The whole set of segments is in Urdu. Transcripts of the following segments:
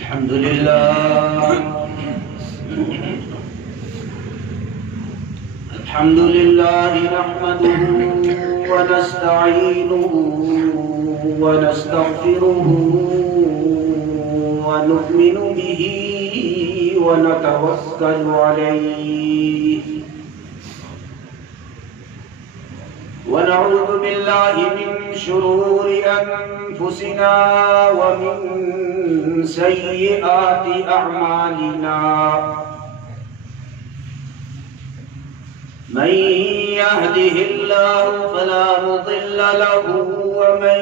الحمد لله الحمد لله نحمده ونستعينه ونستغفره ونؤمن به ونتوكل عليه ونعوذ بالله من شرور أنفسنا ومن سيئات أعمالنا من يهده الله فلا مضل له ومن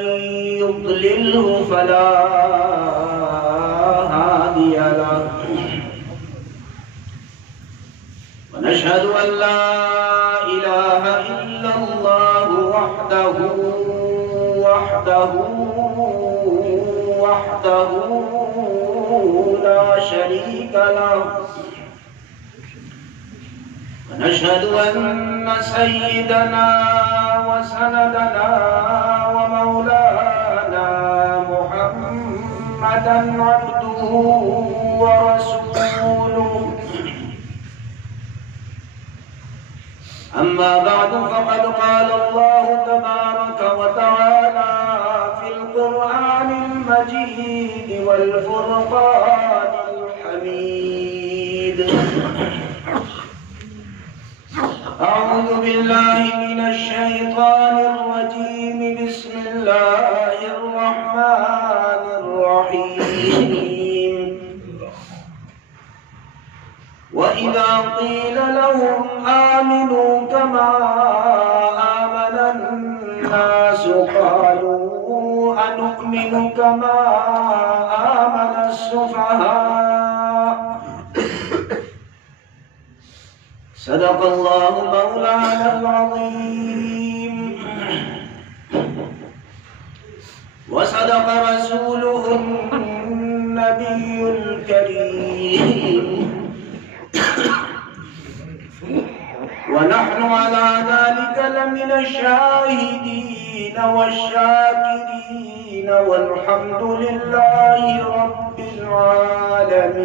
يضلله فلا هادي له ونشهد أن لا إله إلا الله وحده لا شريك له ونشهد أن سيدنا وسندنا ومولانا محمدا عبده ورسوله أما بعد فقد قال الله تبارك وتعالى في القرآن المجيد والفرقان الحميد أعوذ بالله من الشيطان الرجيم بسم الله الرحمن الرحيم وإذا قيل لهم آمنوا كما آمن الناس قالوا أنؤمن كما آمن السفهاء صدق الله مولانا العظيم وصدق رسوله النبي الكريم ونحن على ذلك لمن الشاهدين والشاكرين والحمد لله رب العالمين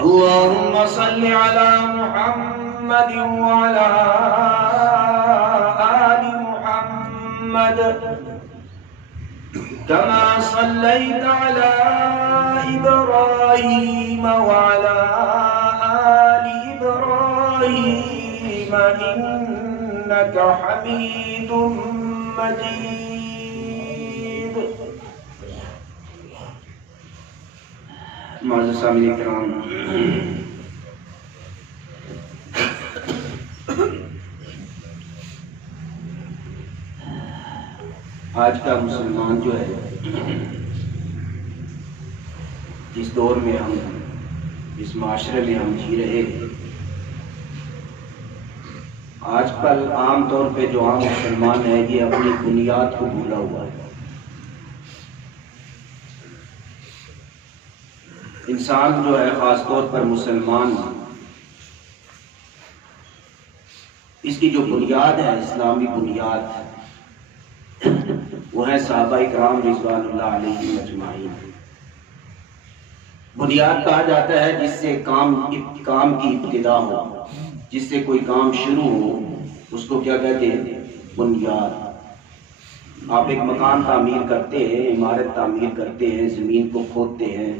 اللهم صل على محمد وعلى آل محمد كما صليت على إبراهيم وعلى آل إبراهيم إنك حميد مجيد. معزز سامعین کرام، آج کا مسلمان جو ہے، جس دور میں ہم اس معاشرے میں ہم جی رہے ہیں، آج کل عام طور پہ جو عام مسلمان ہے یہ اپنی بنیاد کو بھولا ہوا ہے. انسان جو ہے، خاص طور پر مسلمان، اس کی جو بنیاد ہے، اسلامی بنیاد، وہ ہے صحابہ کرام رضوان اللہ علیہم اجمعین. بنیاد کہا جاتا ہے جس سے کام کی ابتدا ہو، جس سے کوئی کام شروع ہو، اس کو کیا کہتے ہیں؟ بنیاد. آپ ایک مکان تعمیر کرتے ہیں، عمارت تعمیر کرتے ہیں، زمین کو کھودتے ہیں،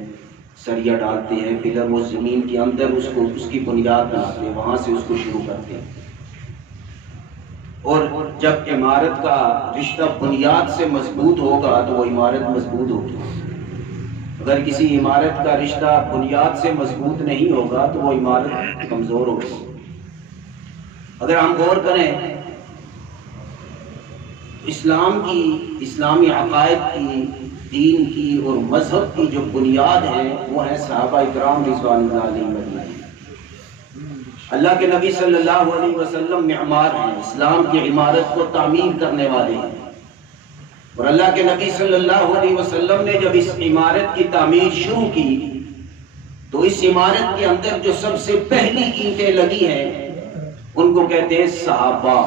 سریا ڈالتے ہیں، پھر وہ زمین کے اندر اس کی بنیاد بناتے ہیں، وہاں سے اس کو شروع کرتے ہیں. اور جب عمارت کا رشتہ بنیاد سے مضبوط ہوگا تو وہ عمارت مضبوط ہوگی. اگر کسی عمارت کا رشتہ بنیاد سے مضبوط نہیں ہوگا تو وہ عمارت کمزور ہوگی. اگر ہم غور کریں، اسلامی عقائد کی، دین کی اور مذہب کی جو بنیاد ہے وہ ہے صحابہ کرام رضوان اللہ علیہم اجمعین. اللہ کے نبی صلی اللہ علیہ وسلم معمار ہیں، اسلام کی عمارت کو تعمیر کرنے والے ہیں. اور اللہ کے نبی صلی اللہ علیہ وسلم نے جب اس عمارت کی تعمیر شروع کی تو اس عمارت کے اندر جو سب سے پہلی اینٹیں لگی ہیں ان کو کہتے ہیں صحابہ.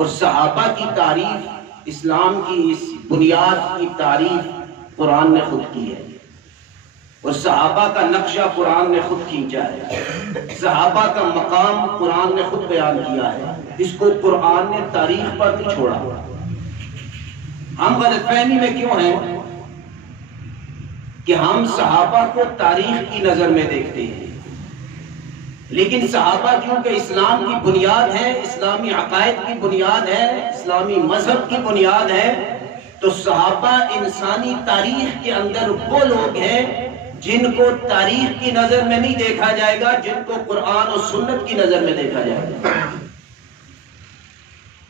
اور صحابہ کی تعریف، اسلام کی اس بنیاد کی تعریف قرآن نے خود کی ہے، اور صحابہ کا نقشہ قرآن نے خود کھینچا ہے، صحابہ کا مقام قرآن نے خود بیان کیا ہے، اس کو قرآن نے تاریخ پر نہیں چھوڑا۔ ہم غلط فہمی میں کیوں ہیں کہ ہم صحابہ کو تاریخ کی نظر میں دیکھتے ہیں، لیکن صحابہ کیونکہ اسلام کی بنیاد ہے، اسلامی عقائد کی بنیاد ہے، اسلامی مذہب کی بنیاد ہے، تو صحابہ انسانی تاریخ کے اندر وہ لوگ ہیں جن کو تاریخ کی نظر میں نہیں دیکھا جائے گا، جن کو قرآن و سنت کی نظر میں دیکھا جائے گا۔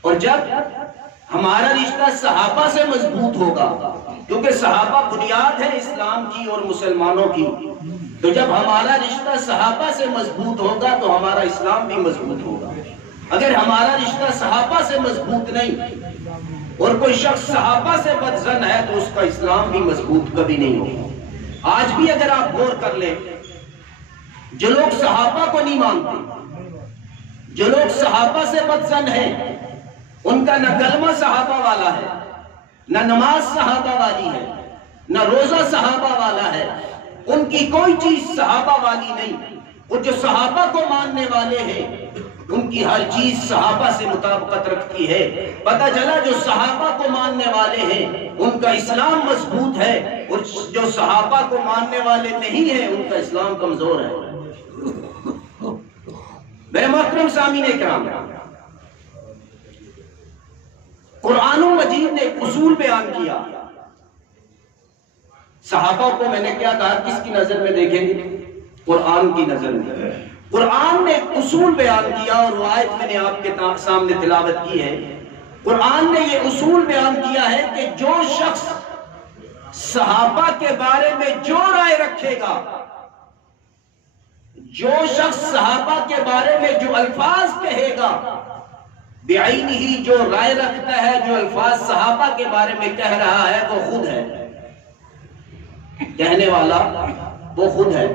اور جب ہمارا رشتہ صحابہ سے مضبوط ہوگا، کیونکہ صحابہ بنیاد ہے اسلام کی اور مسلمانوں کی، تو جب ہمارا رشتہ صحابہ سے مضبوط ہوگا تو ہمارا اسلام بھی مضبوط ہوگا۔ اگر ہمارا رشتہ صحابہ سے مضبوط نہیں اور کوئی شخص صحابہ سے بدظن ہے تو اس کا اسلام بھی مضبوط کبھی نہیں ہوگا۔ آج بھی اگر آپ غور کر لیں، جو لوگ صحابہ کو نہیں مانتے، جو لوگ صحابہ سے بدظن ہیں، ان کا نہ کلمہ صحابہ والا ہے، نہ نماز صحابہ والی ہے، نہ روزہ صحابہ والا ہے، ان کی کوئی چیز صحابہ والی نہیں۔ اور جو صحابہ کو ماننے والے ہیں ان کی ہر چیز صحابہ سے مطابقت رکھتی ہے۔ پتہ چلا جو صحابہ کو ماننے والے ہیں ان کا اسلام مضبوط ہے، اور جو صحابہ کو ماننے والے نہیں ہیں ان کا اسلام کمزور ہے۔ میرے محترم سامعین کرام، قرآن مجید نے ایک اصول بیان کیا۔ صحابہ کو میں نے کیا کہا، کس کی نظر میں دیکھیں گے؟ قرآن کی نظر میں۔ قرآن نے ایک اصول بیان کیا، اور وہ آیت میں نے آپ کے سامنے تلاوت کی ہے۔ قرآن نے یہ اصول بیان کیا ہے کہ جو شخص صحابہ کے بارے میں جو رائے رکھے گا، جو شخص صحابہ کے بارے میں جو الفاظ کہے گا، بعینہ ہی جو رائے رکھتا ہے، جو الفاظ صحابہ کے بارے میں کہہ رہا ہے وہ خود ہے، کہنے والا وہ خود ہے۔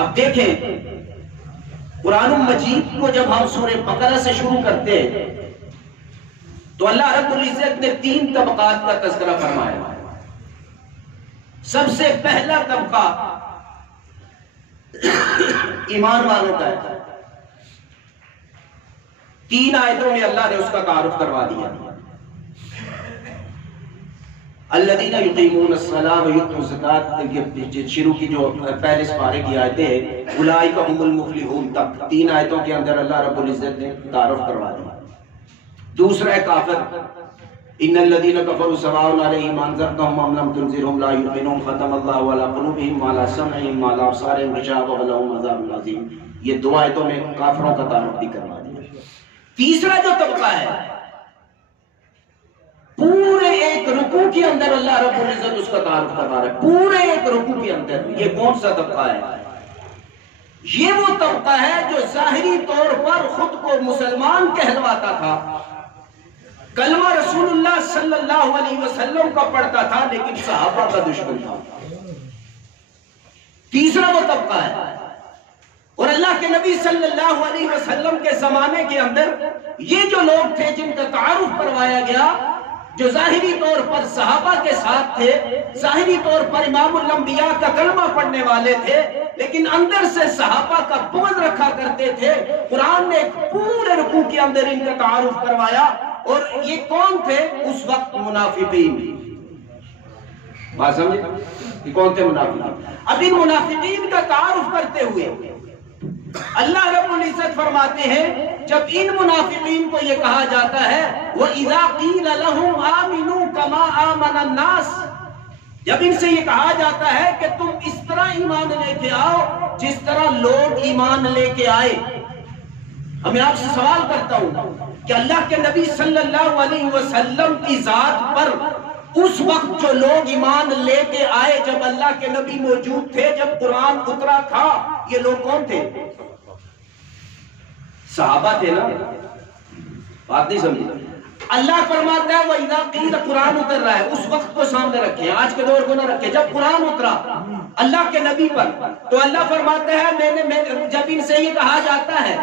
اب دیکھیں، قرآن مجید کو جب ہم سورہ بقرہ سے شروع کرتے ہیں تو اللہ رب العزت نے 3 طبقات کا تذکرہ فرمایا۔ سب سے پہلا طبقہ ایمان والوں کا ہے۔ 3 آیتوں میں اللہ نے اس کا تعارف کروا دیا۔ الذین یقیمون الصلاۃ ویؤتون الزکاۃ، شروع کی جو پہلے سپارے کی آیتیں ہیں، اولئک هم المفلحون تک 3 آیتوں کے اندر اللہ رب العزت نے تعارف کروا دیا۔ دوسرا ہے کافر، ان الذین کفروا سواء علیہم انذرتهم ام لم تنذرهم لا یؤمنون ختم اللہ علی قلوبہم وعلی سمعہم وعلی ابصارہم غشاوۃ ولہم عذاب عظیم۔ یہ 2 آیتوں میں کافروں کا تعارف بھی کروا دیا۔ تیسرا جو طبقہ ہے، پورے ایک رکوع کے اندر اللہ رب العزت اس کا تعارف کروا رہا ہے، پورے ایک رکوع کے اندر۔ یہ کون سا طبقہ ہے؟ یہ وہ طبقہ ہے جو ظاہری طور پر خود کو مسلمان کہلواتا تھا، کلمہ رسول اللہ صلی اللہ علیہ وسلم کا پڑھتا تھا، لیکن صحابہ کا دشمن تھا۔ تیسرا وہ طبقہ ہے، اور اللہ کے نبی صلی اللہ علیہ وسلم کے زمانے کے اندر یہ جو لوگ تھے جن کا تعارف کروایا گیا، جو ظاہری طور پر صحابہ کے ساتھ تھے، ظاہری طور پر امام الانبیاء کا کلمہ پڑھنے والے تھے، لیکن اندر سے صحابہ کا بغض رکھا کرتے تھے، قرآن نے پورے رکوع کے اندر ان کا تعارف کروایا۔ اور یہ کون تھے؟ اس وقت منافقین۔ بات سمجھے؟ یہ کون تھے؟ منافقین۔ اب ان منافقین کا تعارف کرتے ہوئے اللہ رب العزت فرماتے ہیں، جب ان منافقین کو یہ کہا جاتا ہے وَإِذَا قِيلَ لَهُمْ آمِنُوا كَمَا آمَنَ النَّاسِ، جب ان سے یہ کہا جاتا ہے کہ تم اس طرح ایمان لے کے آؤ جس طرح لوگ ایمان لے کے آئے۔ اب میں آپ سے سوال کرتا ہوں کہ اللہ کے نبی صلی اللہ علیہ وسلم کی ذات پر اس وقت جو لوگ ایمان لے کے آئے جب اللہ کے نبی موجود تھے، جب قرآن اترا تھا، یہ لوگ کون تھے؟ صحابہ تھے نا؟ بات نہیں سمجھی؟ اللہ فرماتا ہے وَإِذَا قِيلَ، قرآن اتر رہا ہے، اس وقت کو سامنے رکھیں، آج کے دور کو نہ رکھیں، جب قرآن اترا اللہ کے نبی پر، تو اللہ فرماتا ہے جب ان سے یہ کہا جاتا ہے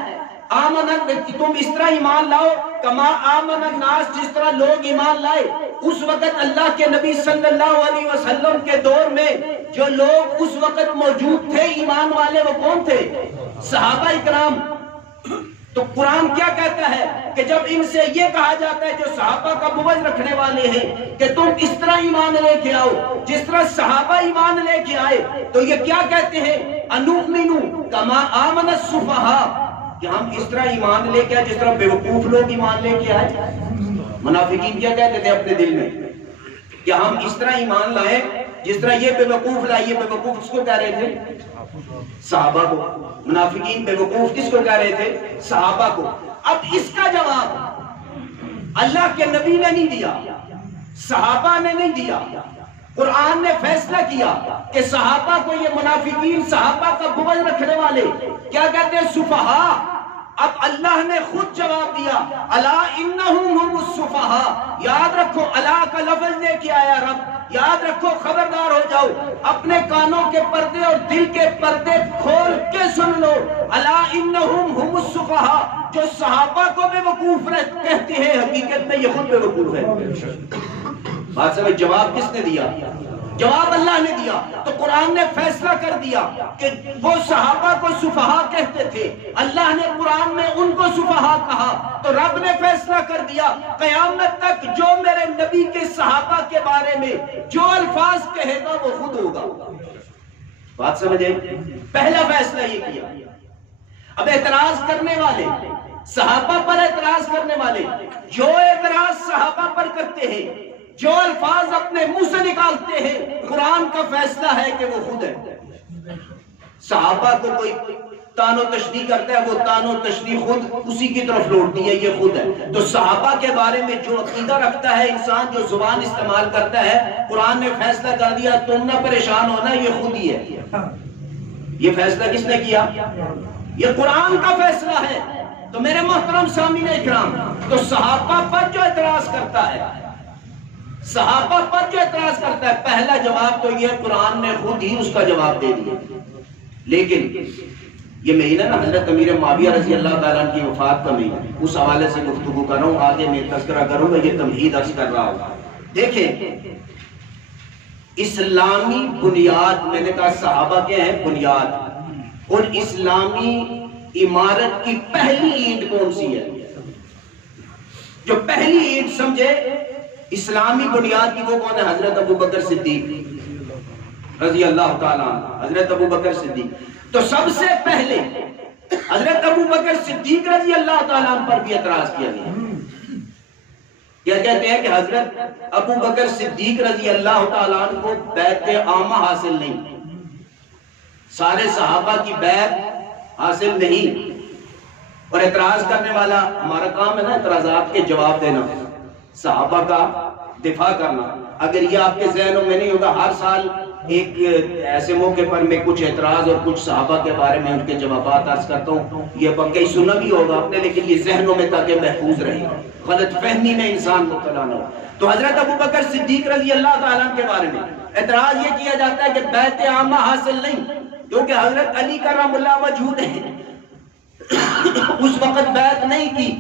تم اس طرح ایمان لاؤ کما آمن الناس، جس طرح لوگ ایمان لائے۔ اس وقت اللہ کے نبی صلی اللہ علیہ وسلم کے دور میں جو لوگ اس وقت موجود تھے ایمان والے، وہ کون تھے؟ صحابہ اکرام۔ تو قرآن کیا کہتا ہے کہ جب ان سے یہ کہا جاتا ہے جو صحابہ کا بغض رکھنے والے ہیں کہ تم اس طرح ایمان لے کے آؤ جس طرح صحابہ ایمان لے کے آئے، تو یہ کیا کہتے ہیں؟ انؤمن کما آمن السفہاء، کہ ہم اس طرح ایمان لے کے آئے جس طرح بیوقوف لوگ ایمان لے کے آئے۔ منافقین کیا کہتے تھے اپنے دل میں کہ ہم اس طرح ایمان لائے جس طرح یہ بیوقوف لائے۔ یہ بیوقوف کس کو کہہ رہے تھے؟ صحابہ کو۔ منافقین بیوقوف کس کو کہہ رہے تھے؟ صحابہ کو۔ اب اس کا جواب اللہ کے نبی نے نہیں دیا، صحابہ نے نہیں دیا، قرآن نے فیصلہ کیا کہ صحابہ کو یہ منافقین، صحابہ کا بغض رکھنے والے کیا کہتے ہیں؟ سفہاء۔ اب اللہ نے خود جواب دیا، الا انہم هم السفہاء۔ یاد رکھو، الا کا لفظ لے کے آیا رب، یاد رکھو، خبردار ہو جاؤ، اپنے کانوں کے پردے اور دل کے پردے کھول کے سن لو۔ الا انہم هم السفہاء، جو صحابہ کو بے وقوف کہتے ہیں حقیقت میں یہ خود بے وقوف ہے۔ بات سمجھ؟ جواب کس نے دیا؟ جواب اللہ نے دیا۔ تو قرآن نے فیصلہ کر دیا کہ وہ صحابہ کو سفہاء کہتے تھے، اللہ نے قرآن میں ان کو سفہاء کہا، تو رب نے فیصلہ کر دیا قیامت تک جو میرے نبی کے صحابہ کے بارے میں جو الفاظ کہے گا وہ خود ہوگا۔ بات سمجھے؟ پہلا فیصلہ یہ کیا۔ اب اعتراض کرنے والے، صحابہ پر اعتراض کرنے والے جو اعتراض صحابہ پر کرتے ہیں، جو الفاظ اپنے منہ سے نکالتے ہیں، قرآن کا فیصلہ ہے کہ وہ خود ہے۔ صحابہ کو کوئی تان و تشریح کرتا ہے، وہ تان و تشریح خود اسی کی طرف لوٹتی ہے، یہ خود ہے۔ تو صحابہ کے بارے میں جو عقیدہ رکھتا ہے انسان، جو زبان استعمال کرتا ہے، قرآن نے فیصلہ کر دیا تم نہ پریشان ہونا، یہ خود ہی ہے۔ یہ فیصلہ کس نے کیا؟ یہ قرآن کا فیصلہ ہے۔ تو میرے محترم سامعین اکرام، تو صحابہ پر جو اعتراض کرتا ہے، صحابہ پر جو اعتراض کرتا ہے، پہلا جواب تو یہ قرآن نے خود ہی اس کا جواب دے دیا۔ لیکن یہ مہینہ نا حضرت امیر معاویہ رضی اللہ تعالیٰ عنہ کی وفات کا مہینہ، اس حوالے سے گفتگو کر رہا ہوں، آگے میں تذکرہ کروں گا، یہ تمہید عرض کر رہا ہوں۔ دیکھیں، اسلامی بنیاد، میں نے کہا صحابہ کے ہیں بنیاد، اور اسلامی عمارت کی پہلی اینٹ کون سی ہے؟ جو پہلی اینٹ سمجھے اسلامی بنیاد کی، وہ کون ہے؟ حضرت ابو بکر صدیق رضی اللہ تعالیٰ عنہ۔ حضرت ابو بکر صدیق، تو سب سے پہلے حضرت ابو بکر صدیق رضی اللہ تعالیٰ عنہ پر بھی اعتراض کیا گیا۔ کیا کہتے ہیں کہ حضرت ابو بکر صدیق رضی اللہ تعالیٰ عنہ کو بیعت عامہ حاصل نہیں، سارے صحابہ کی بیعت حاصل نہیں۔ اور اعتراض کرنے والا، ہمارا کام ہے نا اعتراضات کے جواب دینا، صحابہ کا دفاع کرنا۔ اگر یہ آپ کے ذہنوں میں نہیں ہوگا، ہر سال ایک ایسے موقع پر میں کچھ اعتراض اور کچھ صحابہ کے بارے میں ان کے جوابات عرض کرتا ہوں، یہ واقعی سنا بھی ہوگا آپ نے، لیکن یہ ذہنوں میں تاکہ محفوظ رہے، غلط فہمی میں انسان مبتلا نہ ہو۔ تو حضرت ابو بکر صدیق رضی اللہ تعالیٰ عنہ کے بارے میں اعتراض یہ کیا جاتا ہے کہ بیعت عامہ حاصل نہیں، کیونکہ حضرت علی کرم اللہ وجہہ نے اس وقت بیعت نہیں کی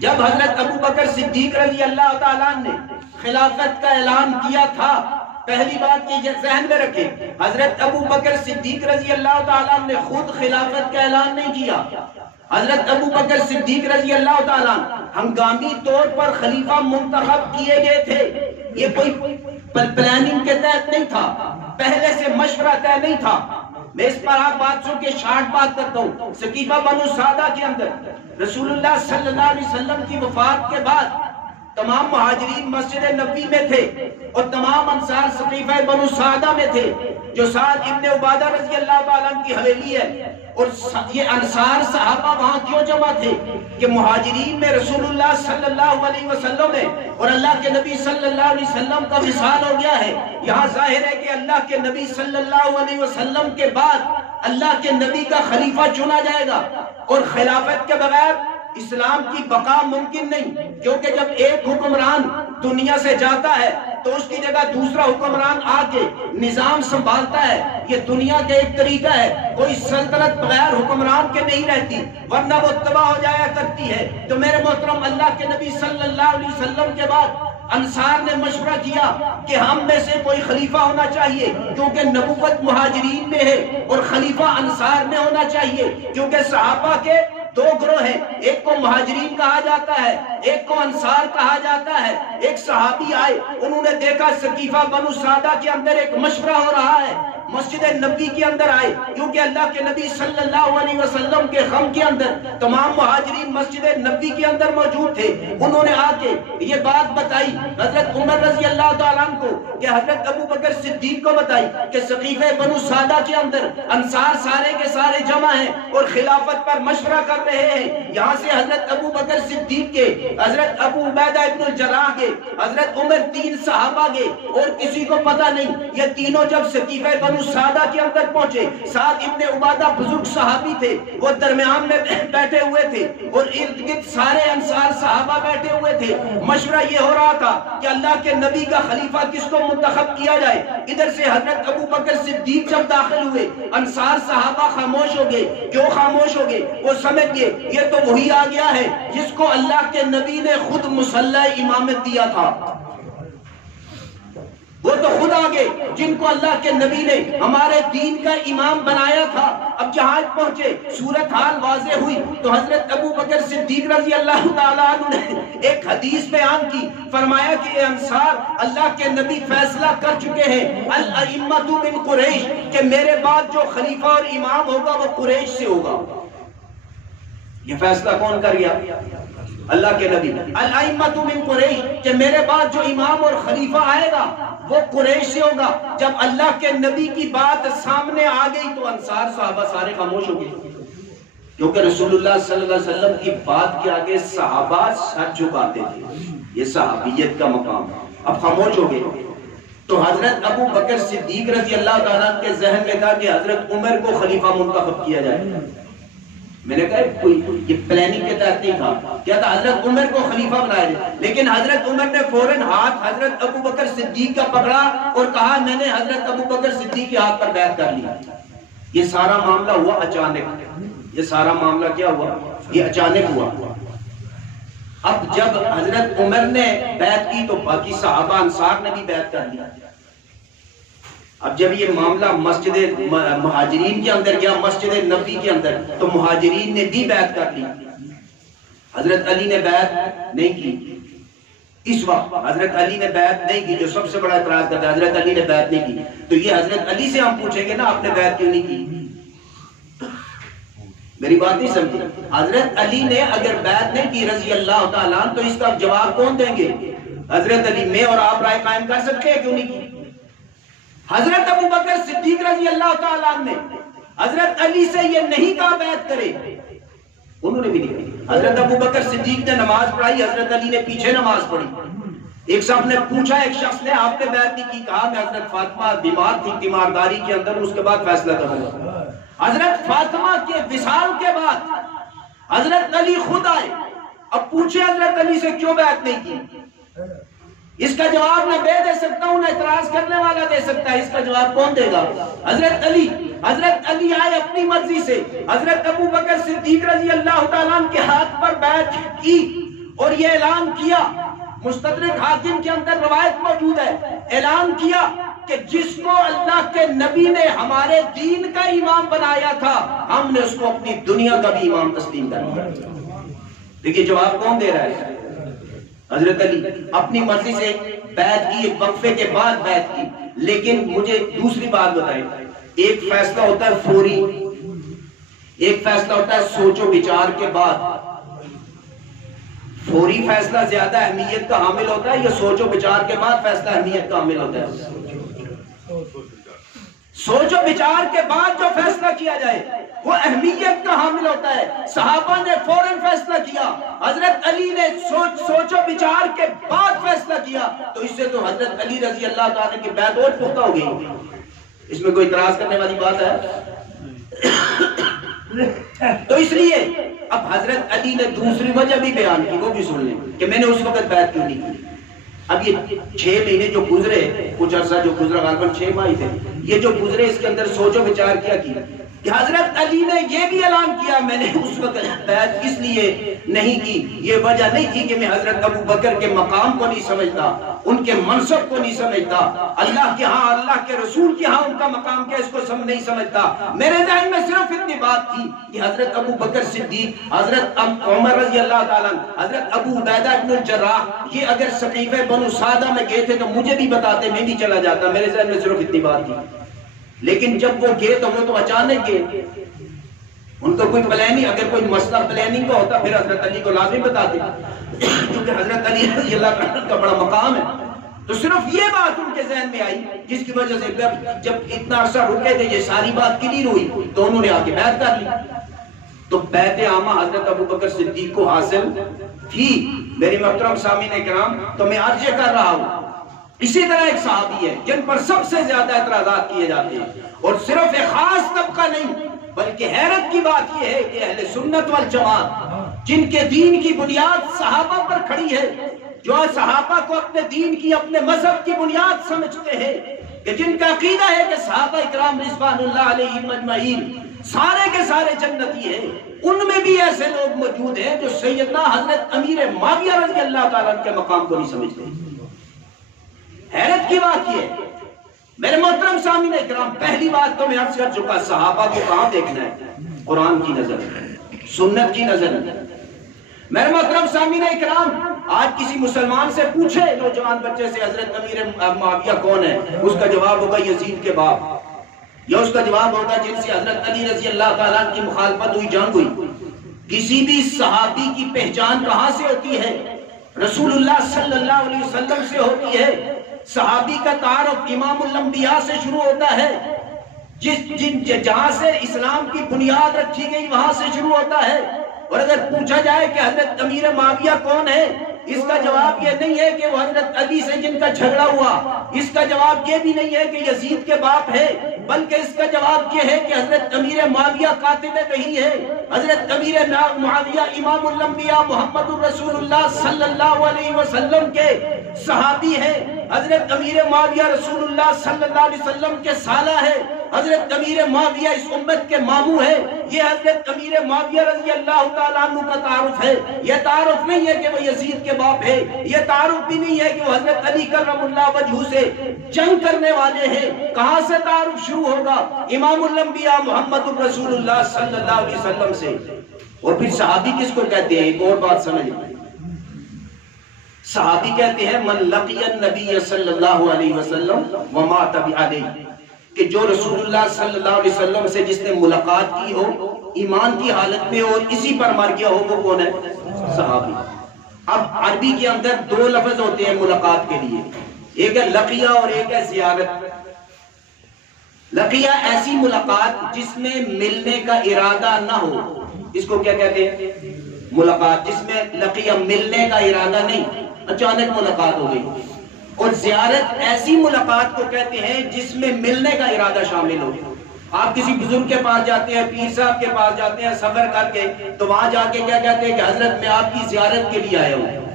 جب حضرت ابو بکر صدیق رضی اللہ تعالیٰ عنہ نے خلافت کا اعلان کیا تھا۔ پہلی بات یہ ذہن میں رکھیں، حضرت ابو بکر صدیق رضی اللہ تعالیٰ عنہ نے خود خلافت کا اعلان نہیں کیا۔ حضرت ابو بکر صدیق رضی اللہ تعالیٰ عنہ ہنگامی طور پر خلیفہ منتخب کیے گئے تھے، یہ کوئی پلاننگ کے تحت نہیں تھا، پہلے سے مشورہ طے نہیں تھا۔ میں اس پر آپ بات سن کے شارٹ بات کرتا ہوں۔ سقیفہ بنو سعدہ کے اندر رسول اللہ صلی اللہ علیہ وسلم کی وفات کے بعد تمام مہاجرین مسجد نبوی میں تھے اور تمام انصار سقیفہ بنو سعدہ میں تھے، جو سعد ابن عبادہ رضی اللہ تعالیٰ عنہ کی حویلی ہے۔ اور یہ انصار صحابہ وہاں کیوں جمع تھے کہ مہاجرین میں رسول اللہ صلی اللہ علیہ وسلم ہے اور اللہ کے نبی صلی اللہ علیہ وسلم کا وصال ہو گیا ہے۔ یہاں ظاہر ہے کہ اللہ کے نبی صلی اللہ علیہ وسلم کے بعد اللہ کے نبی کا خلیفہ چنا جائے گا، اور خلافت کے بغیر اسلام کی بقا ممکن نہیں، کیونکہ جب ایک حکمران دنیا سے جاتا ہے تو اس کی جگہ دوسرا حکمران آ کے نظام سنبھالتا ہے. یہ دنیا کا ایک طریقہ ہے. کوئی سلطنت بغیر حکمران کے نہیں رہتی ورنہ وہ تباہ ہو جایا کرتی ہے. تو میرے محترم اللہ کے نبی صلی اللہ علیہ وسلم کے بعد انصار نے مشورہ کیا کہ ہم میں سے کوئی خلیفہ ہونا چاہیے کیونکہ نبوت مہاجرین میں ہے اور خلیفہ انصار میں ہونا چاہیے کیونکہ صحابہ کے دو گروہ ہیں. ایک کو مہاجرین کہا جاتا ہے, ایک کو انصار کہا جاتا ہے. ایک صحابی آئے, انہوں نے دیکھا سقیفہ بنو سعدہ کے اندر ایک مشورہ ہو رہا ہے. مسجد نبی کے اندر آئے کیونکہ اللہ کے نبی صلی اللہ علیہ وسلم کے غم کے اندر تمام مہاجرین مسجد نبی کے اندر موجود تھے. انہوں نے آ کے یہ بات بتائی حضرت عمر رضی اللہ تعالیٰ عنہ کو کہ حضرت ابو بکر صدیق کو بتائی کہ سقیفہ بنو سعدہ کے اندر انصار سارے کے سارے جمع ہیں اور خلافت پر مشورہ کر رہے ہیں. یہاں سے حضرت ابو بکر صدیق کے, حضرت ابو عبیدہ ابن الجراح کے, حضرت عمر, 3 صحابہ کے اور کسی کو پتہ نہیں. یہ تینوں جب سقیفہ بنو سعدہ کے اندر پہنچے, سعد ابن عبادہ بزرگ صحابی تھے, وہ درمیان میں بیٹھے ہوئے تھے اور ارد گرد سارے انصار صحابہ بیٹھے ہوئے تھے. مشورہ یہ ہو رہا تھا کہ اللہ کے نبی کا خلیفہ کس کو منتخب کیا جائے. ادھر سے حضرت ابو بکر صدیق جب داخل ہوئے, انصار صحابہ خاموش ہو گئے. کیوں خاموش ہو گئے؟ وہ سمجھ گئے یہ تو وہی آ گیا ہے جس کو اللہ کے نبی نے خود مصلی امامت دیا تھا. وہ تو خود آگے جن کو اللہ کے نبی نے ہمارے دین کا امام بنایا تھا. اب جہاں پہنچے صورت حال واضح ہوئی تو حضرت ابو بکر صدیق رضی اللہ تعالیٰ عنہ نے ایک حدیث بیان کی. فرمایا کہ اے انصار, اللہ کے نبی فیصلہ کر چکے ہیں الائمۃ من قریش کہ میرے بعد جو خلیفہ اور امام ہوگا وہ قریش سے ہوگا. یہ فیصلہ کون کر گیا؟ اللہ کے نبی. الائمۃ من قریش کہ میرے بعد جو امام اور خلیفہ آئے گا وہ قریش سے ہوگا. جب اللہ کے نبی کی بات سامنے آ گئی تو انصار صحابہ سارے خاموش ہو گئے کیونکہ رسول اللہ صلی اللہ علیہ وسلم کی بات کے آگے صحابہ سر جھکاتے تھے. یہ صحابیت کا مقام. اب خاموش ہو گئے تو حضرت ابو بکر صدیق رضی اللہ تعالیٰ کے ذہن میں تھا کہ حضرت عمر کو خلیفہ منتخب کیا جائے. میں نے کہا کوئی یہ پلاننگ کے تحت نہیں تھا, کیا تھا حضرت عمر کو خلیفہ بنایا جائے. لیکن حضرت عمر نے فوراً ہاتھ حضرت ابو بکر صدیق کا پکڑا اور کہا میں نے حضرت ابو بکر صدیق کے ہاتھ پر بیعت کر لی. یہ سارا معاملہ ہوا اچانک. یہ سارا معاملہ کیا ہوا؟ یہ اچانک ہوا. اب جب حضرت عمر نے بیعت کی تو باقی صحابہ انصار نے بھی بیعت کر لی. اب جب یہ معاملہ مسجد مہاجرین کے اندر گیا, مسجد نبی کے اندر, تو مہاجرین نے بھی بیعت کر لی. حضرت علی نے بیعت نہیں کی. اس وقت حضرت علی نے بیعت نہیں کی, جو سب سے بڑا اعتراض کرتا ہے حضرت علی نے بیعت نہیں کی. تو یہ حضرت علی سے ہم پوچھیں گے نا آپ نے بیعت کیوں نہیں کی؟ میری بات نہیں سمجھی. حضرت علی نے اگر بیعت نہیں کی رضی اللہ تعالیٰ تو اس کا جواب کون دیں گے؟ حضرت علی. میں اور آپ رائے قائم کر سکتے ہیں کیوں نہیں کی؟ حضرت ابو بکر صدیق رضی اللہ تعالیٰ نے حضرت علی سے یہ نہیں کہا بیعت کرے, انہوں نے بھی نہیں کی. حضرت ابو بکر صدیق نے نماز پڑھائی, حضرت علی نے پیچھے نماز پڑھی. ایک صاحب نے پوچھا, ایک شخص نے آپ نے بیعت نہیں کی, کہا میں حضرت فاطمہ بیمار تھی تیمارداری کے اندر, اس کے بعد فیصلہ کروں گا. حضرت فاطمہ کے وصال کے بعد حضرت علی خود آئے. اب پوچھے حضرت علی سے کیوں بیعت نہیں کی؟ اس کا جواب نہ میں دے سکتا ہوں نہ اعتراض کرنے والا دے سکتا ہے. اس کا جواب کون دے گا؟ حضرت علی. حضرت علی آئے اپنی مرضی سے. حضرت ابو بکر صدیق رضی اللہ تعالیٰ کے ہاتھ پر بیعت کی اور یہ اعلان کیا, مستدرک حاکم کے اندر روایت موجود ہے, اعلان کیا کہ جس کو اللہ کے نبی نے ہمارے دین کا امام بنایا تھا ہم نے اس کو اپنی دنیا کا بھی امام تسلیم کر لیا. دیکھیے جواب کون دے رہا ہے؟ حضرت علی. اپنی مرضی سے بیعت کی, وقفے کے بعد بیعت کی. لیکن مجھے دوسری بات بتائیں, ایک فیصلہ ہوتا ہے فوری, ایک فیصلہ ہوتا ہے سوچ و بچار کے بعد. فوری فیصلہ زیادہ اہمیت کا حامل ہوتا ہے یا سوچ و بچار کے بعد فیصلہ اہمیت کا حامل ہوتا ہے؟ سوچ و بچار کے بعد جو فیصلہ کیا جائے وہ اہمیت کا حامل ہوتا ہے. صحابہ نے فوراً فیصلہ کیا, حضرت علی نے سوچ و بچار کے بعد فیصلہ کیا, تو اس سے تو حضرت علی رضی اللہ تعالیٰ کی بیعت اور پختہ ہو گئی. اس میں کوئی اعتراض کرنے والی بات ہے؟ تو اس لیے اب حضرت علی نے دوسری وجہ بھی بیان کی, وہ بھی سن لیں کہ میں نے اس وقت بیعت کیوں نہیں کی. اب یہ 6 مہینے جو گزرے، کچھ عرصہ جو گزرا، غالباً 6 ماہ تھے، یہ جو گزرے اس کے اندر سوچو بچار کیا کی کہ حضرت علی نے یہ بھی اعلان کیا میں نے اس وقت بیعت اس لیے نہیں کی، یہ وجہ نہیں تھی کہ میں حضرت ابو بکر کے مقام کو نہیں سمجھتا، ان کے منصب کو نہیں سمجھتا، اللہ کے ہاں اللہ کے رسول کے ہاں ان کا مقام کیا اس کو نہیں سمجھتا، میرے ذہن میں صرف اتنی بات تھی کہ حضرت ابو بکر صدیق، حضرت عمر رضی اللہ تعالیٰ، حضرت ابو عبیدہ ابن الجراح، یہ اگر سقیفہ بنو سعدہ میں گئے تھے تو مجھے بھی بتاتے، میں بھی چلا جاتا، میرے ذہن میں صرف اتنی بات تھی۔ لیکن جب وہ گئے تو وہ تو اچانک گئے، ان کو کوئی پلاننگ، اگر کوئی مسئلہ پلاننگ کا ہوتا پھر حضرت علی کو لازم بتاتے، کیونکہ حضرت علی رضی اللہ عنہ کا بڑا مقام ہے۔ تو صرف یہ بات ان کے ذہن میں آئی جس کی وجہ سے جب اتنا عرصہ رکے تھے یہ ساری بات کلیئر ہوئی تو انہوں نے آ کے بیعت کر لی۔ تو بیعت عامہ حضرت ابو بکر صدیق کو حاصل تھی۔ میری محترم سامعین اکرام، تو میں عرض یہ کر رہا ہوں، اسی طرح ایک صحابی ہے جن پر سب سے زیادہ اعتراضات کیے جاتے ہیں، اور صرف ایک خاص طبقہ نہیں بلکہ حیرت کی بات یہ ہے کہ اہل سنت والجماعت جن کے دین کی بنیاد صحابہ پر کھڑی ہے، جو صحابہ کو اپنے دین کی اپنے مذہب کی بنیاد سمجھتے ہیں، کہ جن کا عقیدہ ہے کہ صحابہ اکرام رضوان اللہ علیہم اجمعین سارے کے سارے جنتی ہیں، ان میں بھی ایسے لوگ موجود ہیں جو سیدنا حضرت امیر معاویہ رضی اللہ تعالیٰ کے مقام کو نہیں سمجھتے۔ حیرت کی بات یہ ہے میرے محترم سامعین اکرام، پہلی بات تو میں عرض کر چکا، صحابہ کو کہاں دیکھنا ہے؟ قرآن کی نظر، سنت کی نظر۔ میرے محترم سامعین اکرام، آج کسی مسلمان سے پوچھے نوجوان بچے سے حضرت امیر معاویہ کون ہے، اس کا جواب ہوگا یزید کے باپ، یا اس کا جواب ہوگا جن سے حضرت علی رضی اللہ تعالیٰ کی مخالفت ہوئی، جنگ ہوئی۔ کسی بھی صحابی کی پہچان کہاں سے ہوتی ہے؟ رسول اللہ صلی اللہ علیہ وسلم سے ہوتی ہے۔ صحابی کا تعارف امام الانبیاء سے شروع ہوتا ہے، جہاں سے اسلام کی بنیاد رکھی گئی وہاں سے شروع ہوتا ہے۔ اور اگر پوچھا جائے کہ حضرت امیر معاویہ کون ہے، اس کا جواب یہ نہیں ہے کہ وہ حضرت علی سے جن کا جھگڑا ہوا، اس کا جواب یہ بھی نہیں ہے کہ یزید کے باپ ہے، بلکہ اس کا جواب یہ ہے کہ حضرت امیر معاویہ کاتب وحی ہے، حضرت امیر معاویہ امام الانبیاء محمد الرسول اللہ صلی اللہ علیہ وسلم کے صحابی ہے، حضرت امیر معاویہ رسول اللہ صلی اللہ علیہ وسلم کے سالہ ہے، حضرت امیر معاویہ اس امت کے ماموں ہے۔ یہ حضرت امیر معاویہ رضی اللہ تعالیٰ عنہ کا تعارف ہے۔ یہ تعارف نہیں ہے کہ وہ یزید کے باپ ہے، یہ تعارف بھی نہیں ہے کہ وہ حضرت علی کرم اللہ وجہہ سے جنگ کرنے والے ہیں۔ کہاں سے تعارف شروع ہوگا؟ امام الانبیاء محمد الرسول اللہ صلی اللہ علیہ وسلم سے۔ اور پھر صحابی کس کو کہتے ہیں؟ ایک اور بات سمجھ لیں، صحابی کہتے ہیں من لقی النبی صلی اللہ علیہ وسلم ومات علیہ، کہ جو رسول اللہ صلی اللہ علیہ وسلم سے جس نے ملاقات کی ہو ایمان کی حالت میں اور اسی پر مر گیا ہو، وہ کون ہے؟ صحابی۔ اب عربی کے اندر دو لفظ ہوتے ہیں ملاقات کے لیے، ایک ہے لقیہ اور ایک ہے زیارت۔ لقیہ ایسی ملاقات جس میں ملنے کا ارادہ نہ ہو، اس کو کیا کہتے ہیں؟ ملاقات۔ جس میں لقیہ ملنے کا ارادہ نہیں، اچانک ملاقات ہو گئی۔ اور زیارت ایسی ملاقات کو کہتے ہیں جس میں ملنے کا ارادہ شامل ہو۔ آپ کسی بزرگ کے پاس جاتے ہیں، پیر صاحب کے پاس جاتے ہیں سفر کر کے، تو وہاں جا کے کیا کہتے ہیں کہ حضرت میں آپ کی زیارت کے لیے آیا ہوں۔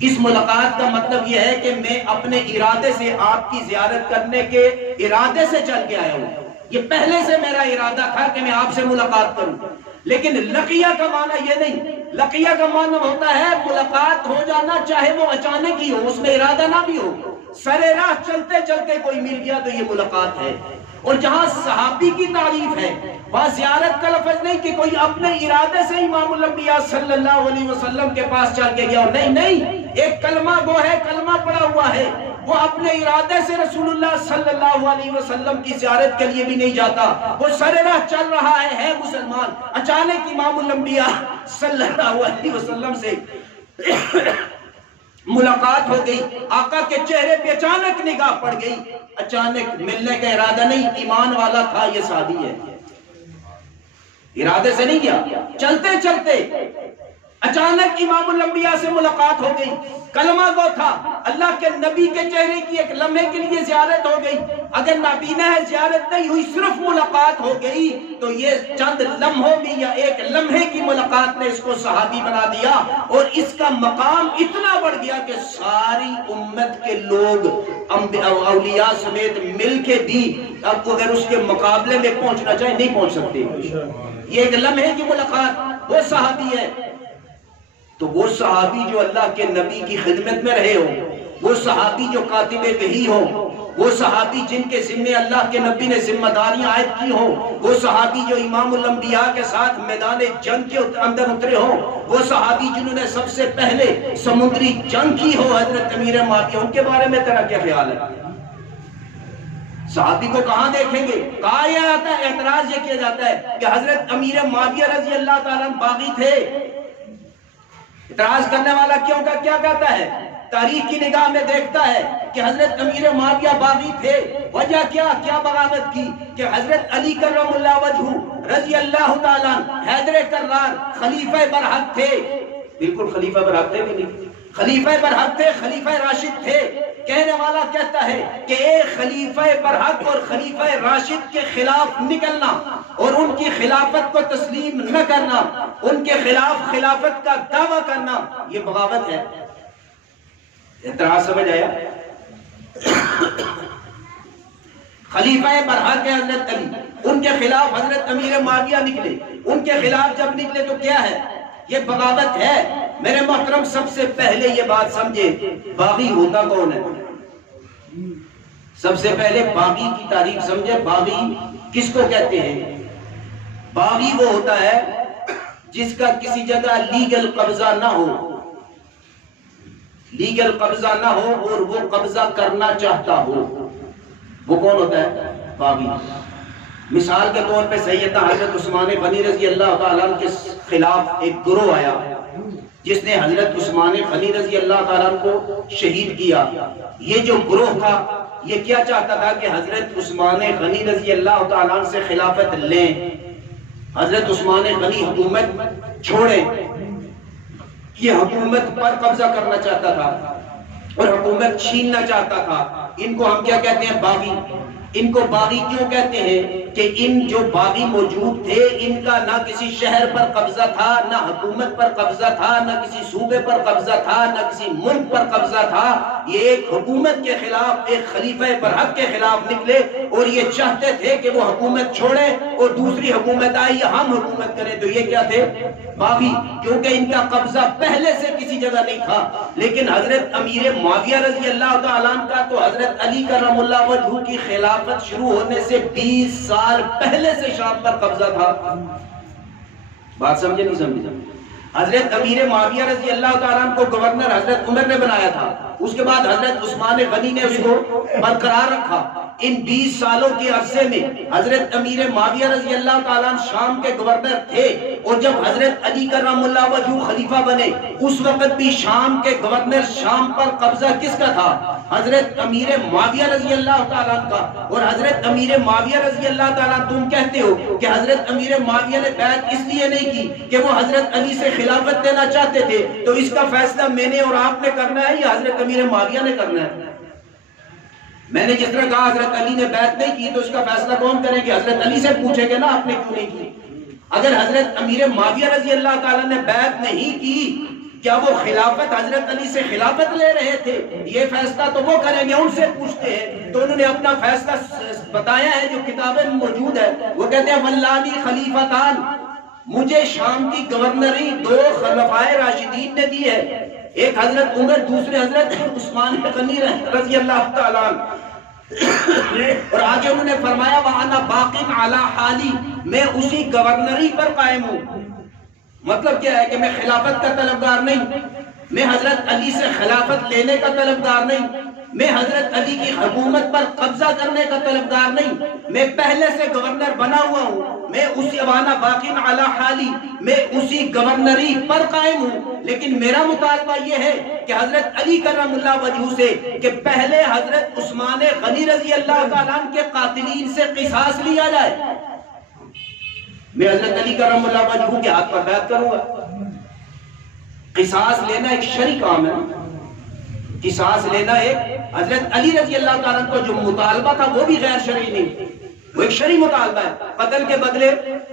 اس ملاقات کا مطلب یہ ہے کہ میں اپنے ارادے سے آپ کی زیارت کرنے کے ارادے سے چل کے آیا ہوں، یہ پہلے سے میرا ارادہ تھا کہ میں آپ سے ملاقات کروں۔ لیکن لقیہ کا معنی یہ نہیں، لقیہ کا معنی ہوتا ہے ملاقات ہو جانا، چاہے وہ اچانک ہی ہو، اس میں ارادہ نہ بھی ہو، سرے راہ چلتے چلتے کوئی مل گیا تو یہ ملاقات ہے۔ اور جہاں صحابی کی تعریف ہے وہاں زیارت کا لفظ نہیں کہ کوئی اپنے ارادے سے امام الانبیاء صلی اللہ علیہ وسلم کے پاس چل کے گیا، نہیں، ایک کلمہ گو ہے، کلمہ پڑا ہوا ہے، وہ اپنے ارادے سے رسول اللہ صلی اللہ علیہ وسلم کی زیارت کے لیے بھی نہیں جاتا، وہ سر راہ چل رہا ہے مسلمان، اچانک امام الانبیاء صلی اللہ علیہ وسلم سے ملاقات ہو گئی، آقا کے چہرے پہ اچانک نگاہ پڑ گئی، اچانک ملنے کا ارادہ نہیں، ایمان والا تھا، یہ صحابی ہے، ارادے سے نہیں گیا، چلتے چلتے اچانک امام الانبیاء سے ملاقات ہو گئی، کلمہ گو تھا، اللہ کے نبی کے چہرے کی ایک لمحے کے لیے زیارت ہو گئی، اگر نابینا ہے زیارت نہیں ہوئی صرف ملاقات ہو گئی تو یہ چند لمحوں میں یا ایک لمحے کی ملاقات نے اس کو صحابی بنا دیا اور اس کا مقام اتنا بڑھ گیا کہ ساری امت کے لوگ اولیاء سمیت مل کے بھی اب اگر اس کے مقابلے میں پہنچنا چاہے نہیں پہنچ سکتے. یہ ایک لمحے کی ملاقات وہ صحابی ہے. تو وہ صحابی جو اللہ کے نبی کی خدمت میں رہے ہوں، وہ صحابی جو کاتب وحی ہوں، وہ صحابی جن کے ذمے اللہ کے نبی نے ذمہ داریاں عائد کی ہوں، وہ صحابی جو امام الانبیاء کے ساتھ میدان جنگ کے اندر اترے ہوں، وہ صحابی جنہوں نے سب سے پہلے سمندری جنگ کی ہو، حضرت امیر معاویہ، ان کے بارے میں تیرا کیا خیال ہے؟ صحابی کو کہاں دیکھیں گے؟ کہا یہ آتا ہے، اعتراض یہ کیا جاتا ہے کہ حضرت امیر معاویہ رضی اللہ تعالیٰ باغی تھے. اعتراض کرنے والا کیوں کا کیا کہتا ہے؟ تاریخ کی نگاہ میں دیکھتا ہے کہ حضرت امیر معاویہ باغی تھے. وجہ کیا بغاوت کی؟ کہ حضرت علی کرم اللہ وجہہ رضی اللہ تعالیٰ حیدر کرار خلیفہ برحق تھے. بالکل خلیفہ برحق تھے کہ نہیں؟ خلیفہ برحق تھے، خلیفہ راشد تھے. کہنے والا کہتا ہے کہ ایک خلیفہ برحق اور خلیفہ راشد کے خلاف نکلنا اور ان کی خلافت کو تسلیم نہ کرنا، ان کے خلاف خلافت کا دعویٰ کرنا، یہ بغاوت ہے. اعتراض سمجھ آیا؟ خلیفہ برحق ہے حضرت علی، ان کے خلاف حضرت امیر معاویہ نکلے. ان کے خلاف جب نکلے تو کیا ہے؟ یہ بغاوت ہے. میرے محترم سب سے پہلے یہ بات سمجھے، باغی ہوتا کون ہے؟ سب سے پہلے باغی کی تعریف سمجھے. باغی کس کو کہتے ہیں؟ باغی وہ ہوتا ہے جس کا کسی جگہ لیگل قبضہ نہ ہو، لیگل قبضہ نہ ہو اور وہ قبضہ کرنا چاہتا ہو. وہ کون ہوتا ہے؟ باغی. مثال کے طور پہ سیدنا حضرت عثمان غنی رضی اللہ تعالیٰ عنہ کے خلاف ایک گروہ آیا جس نے حضرت عثمان غنی رضی اللہ تعالیٰ عنہ کو شہید کیا. یہ جو گروہ تھا یہ کیا چاہتا تھا کہ حضرت عثمان غنی رضی اللہ تعالیٰ عنہ سے خلافت لیں، حضرت عثمان غنی حکومت چھوڑیں. یہ حکومت پر قبضہ کرنا چاہتا تھا اور حکومت چھیننا چاہتا تھا. ان کو ہم کیا کہتے ہیں؟ باغی. ان کو باغی کیوں کہتے ہیں؟ کہ ان جو باغی موجود تھے ان کا نہ کسی شہر پر قبضہ تھا، نہ حکومت پر قبضہ تھا، نہ کسی صوبے پر قبضہ تھا، نہ کسی ملک پر قبضہ تھا. یہ ایک حکومت کے خلاف، ایک خلیفہ برحق کے خلاف نکلے اور یہ چاہتے تھے کہ وہ حکومت چھوڑیں اور دوسری حکومت آئی ہم حکومت کریں. تو یہ کیا تھے؟ باغی. کیونکہ ان کا قبضہ پہلے سے کسی جگہ نہیں تھا. لیکن حضرت امیر معاویہ رضی اللہ تعالیٰ عنہ کا تو حضرت علی کرم اللہ وجہہ کی خلافت شروع ہونے سے 20 سال پہلے سے شام پر قبضہ تھا. بات سمجھے نہیں سمجھے؟ حضرت امیر معاویہ رضی اللہ تعالیٰ عنہ کو گورنر حضرت عمر نے بنایا تھا. اس کے بعد حضرت عثمان غنی نے اس کو برقرار رکھا. ان 20 سالوں کے عرصے میں حضرت امیر معاویہ رضی اللہ تعالیٰ عنہ شام کے گورنر تھے اور جب حضرت علی کرم اللہ وجہہ خلیفہ بنے اس وقت بھی شام کے گورنر، شام پر قبضہ کس کا تھا؟ حضرت امیر معاویہ رضی اللہ تعالیٰ عنہ کا. اور حضرت امیر معاویہ رضی اللہ تعالیٰ عنہ، تم کہتے ہو کہ حضرت امیر معاویہ نے بیعت اس لیے نہیں کی کہ وہ حضرت علی سے خلافت لینا چاہتے تھے، تو اس کا فیصلہ میں نے اور آپ نے کرنا ہے یا حضرت امیر معاویہ نے کرنا ہے؟ میں نے جس طرح کہا حضرت علی نے بیعت نہیں کی تو اس کا فیصلہ کون کرے گا؟ حضرت علی سے پوچھیں گے نا آپ نے کیوں نہیں کی. اگر حضرت امیر معاویہ رضی اللہ تعالیٰ نے بیعت نہیں کی، کیا وہ خلافت حضرت علی سے خلافت لے رہے تھے؟ یہ فیصلہ تو وہ کریں گے، ان سے پوچھتے ہیں. تو انہوں نے اپنا فیصلہ بتایا ہے جو کتابیں موجود ہے. وہ کہتے ہیں ولانی خلیفتان، مجھے شام کی گورنری 2 خلفائے راشدین نے دی ہے، ایک حضرت عمر، دوسرے حضرت عثمان غنی رضی اللہ تعالیٰ عنہ. اور آگے انہوں نے فرمایا وَأَنَا بَاقٍ عَلَى حَالِي، میں اسی گورنری پر قائم ہوں. مطلب کیا ہے کہ میں خلافت کا طلبگار نہیں، میں حضرت علی سے خلافت لینے کا طلبگار نہیں، میں حضرت علی کی حکومت پر قبضہ کرنے کا طلبگار نہیں، میں پہلے سے گورنر بنا ہوا ہوں، میں اسی وَأَنَا بَاقٍ عَلَى حَالِي، میں اسی گورنری پر قائم ہوں. لیکن میرا مطالبہ یہ ہے کہ حضرت علی کرم اللہ وجہہ سے کہ پہلے حضرت عثمان غنی رضی اللہ تعالیٰ عنہ کے قاتلین سے قصاص لیا جائے. میں حضرت علی کرم اللہ وجہہ کے ہاتھ پر بیعت کروں گا. قصاص لینا ایک شرعی کام ہے قصاص لینا ایک حضرت علی رضی اللہ تعالیٰ عنہ کو جو مطالبہ تھا وہ بھی غیر شرعی نہیں، وہ ایک شرعی مطالبہ ہے، قتل کے بدلے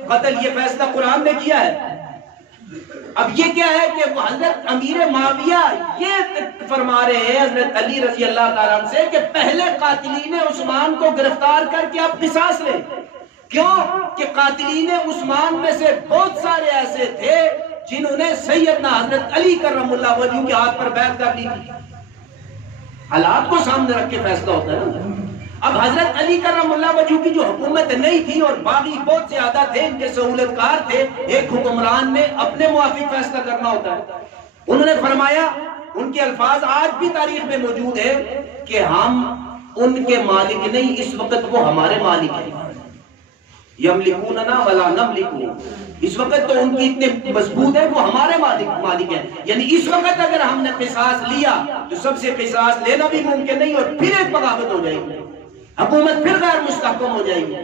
قتل، یہ فیصلہ قرآن نے کیا ہے۔ اب یہ کیا ہے کہ وہ حضرت امیر معاویہ یہ فرما رہے ہیں حضرت علی رضی اللہ تعالیٰ عنہ سے کہ پہلے قاتلین عثمان کو گرفتار کر کے آپ قصاص لیں۔ کیوں کہ قاتلین عثمان میں سے بہت سارے ایسے تھے جنہوں نے سیدنا حضرت علی کرم اللہ وجہہ کے ہاتھ پر بیعت کر لی تھی۔ حالات کو سامنے رکھ کے فیصلہ ہوتا ہے نا۔ اب حضرت علی کرم اللہ وجہہ کی جو حکومت نہیں تھی اور باقی بہت زیادہ تھے، ان کے سہولت کار تھے، ایک حکمران میں اپنے موافق فیصلہ کرنا ہوتا ہے۔ انہوں نے فرمایا، ان کے الفاظ آج بھی تاریخ میں موجود ہے کہ ہم ان کے مالک نہیں، اس وقت وہ ہمارے مالک ہیں۔ یملکوننا ولا نملکو، اس وقت تو ان کی اتنے مضبوط ہے، وہ ہمارے مالک ہیں۔ یعنی اس وقت اگر ہم نے قصاص لیا تو سب سے قصاص لینا بھی ممکن نہیں، اور پھر ایک بغاوت ہو جائے گی، حکومت پھر غیر مستحکم ہو جائے گی۔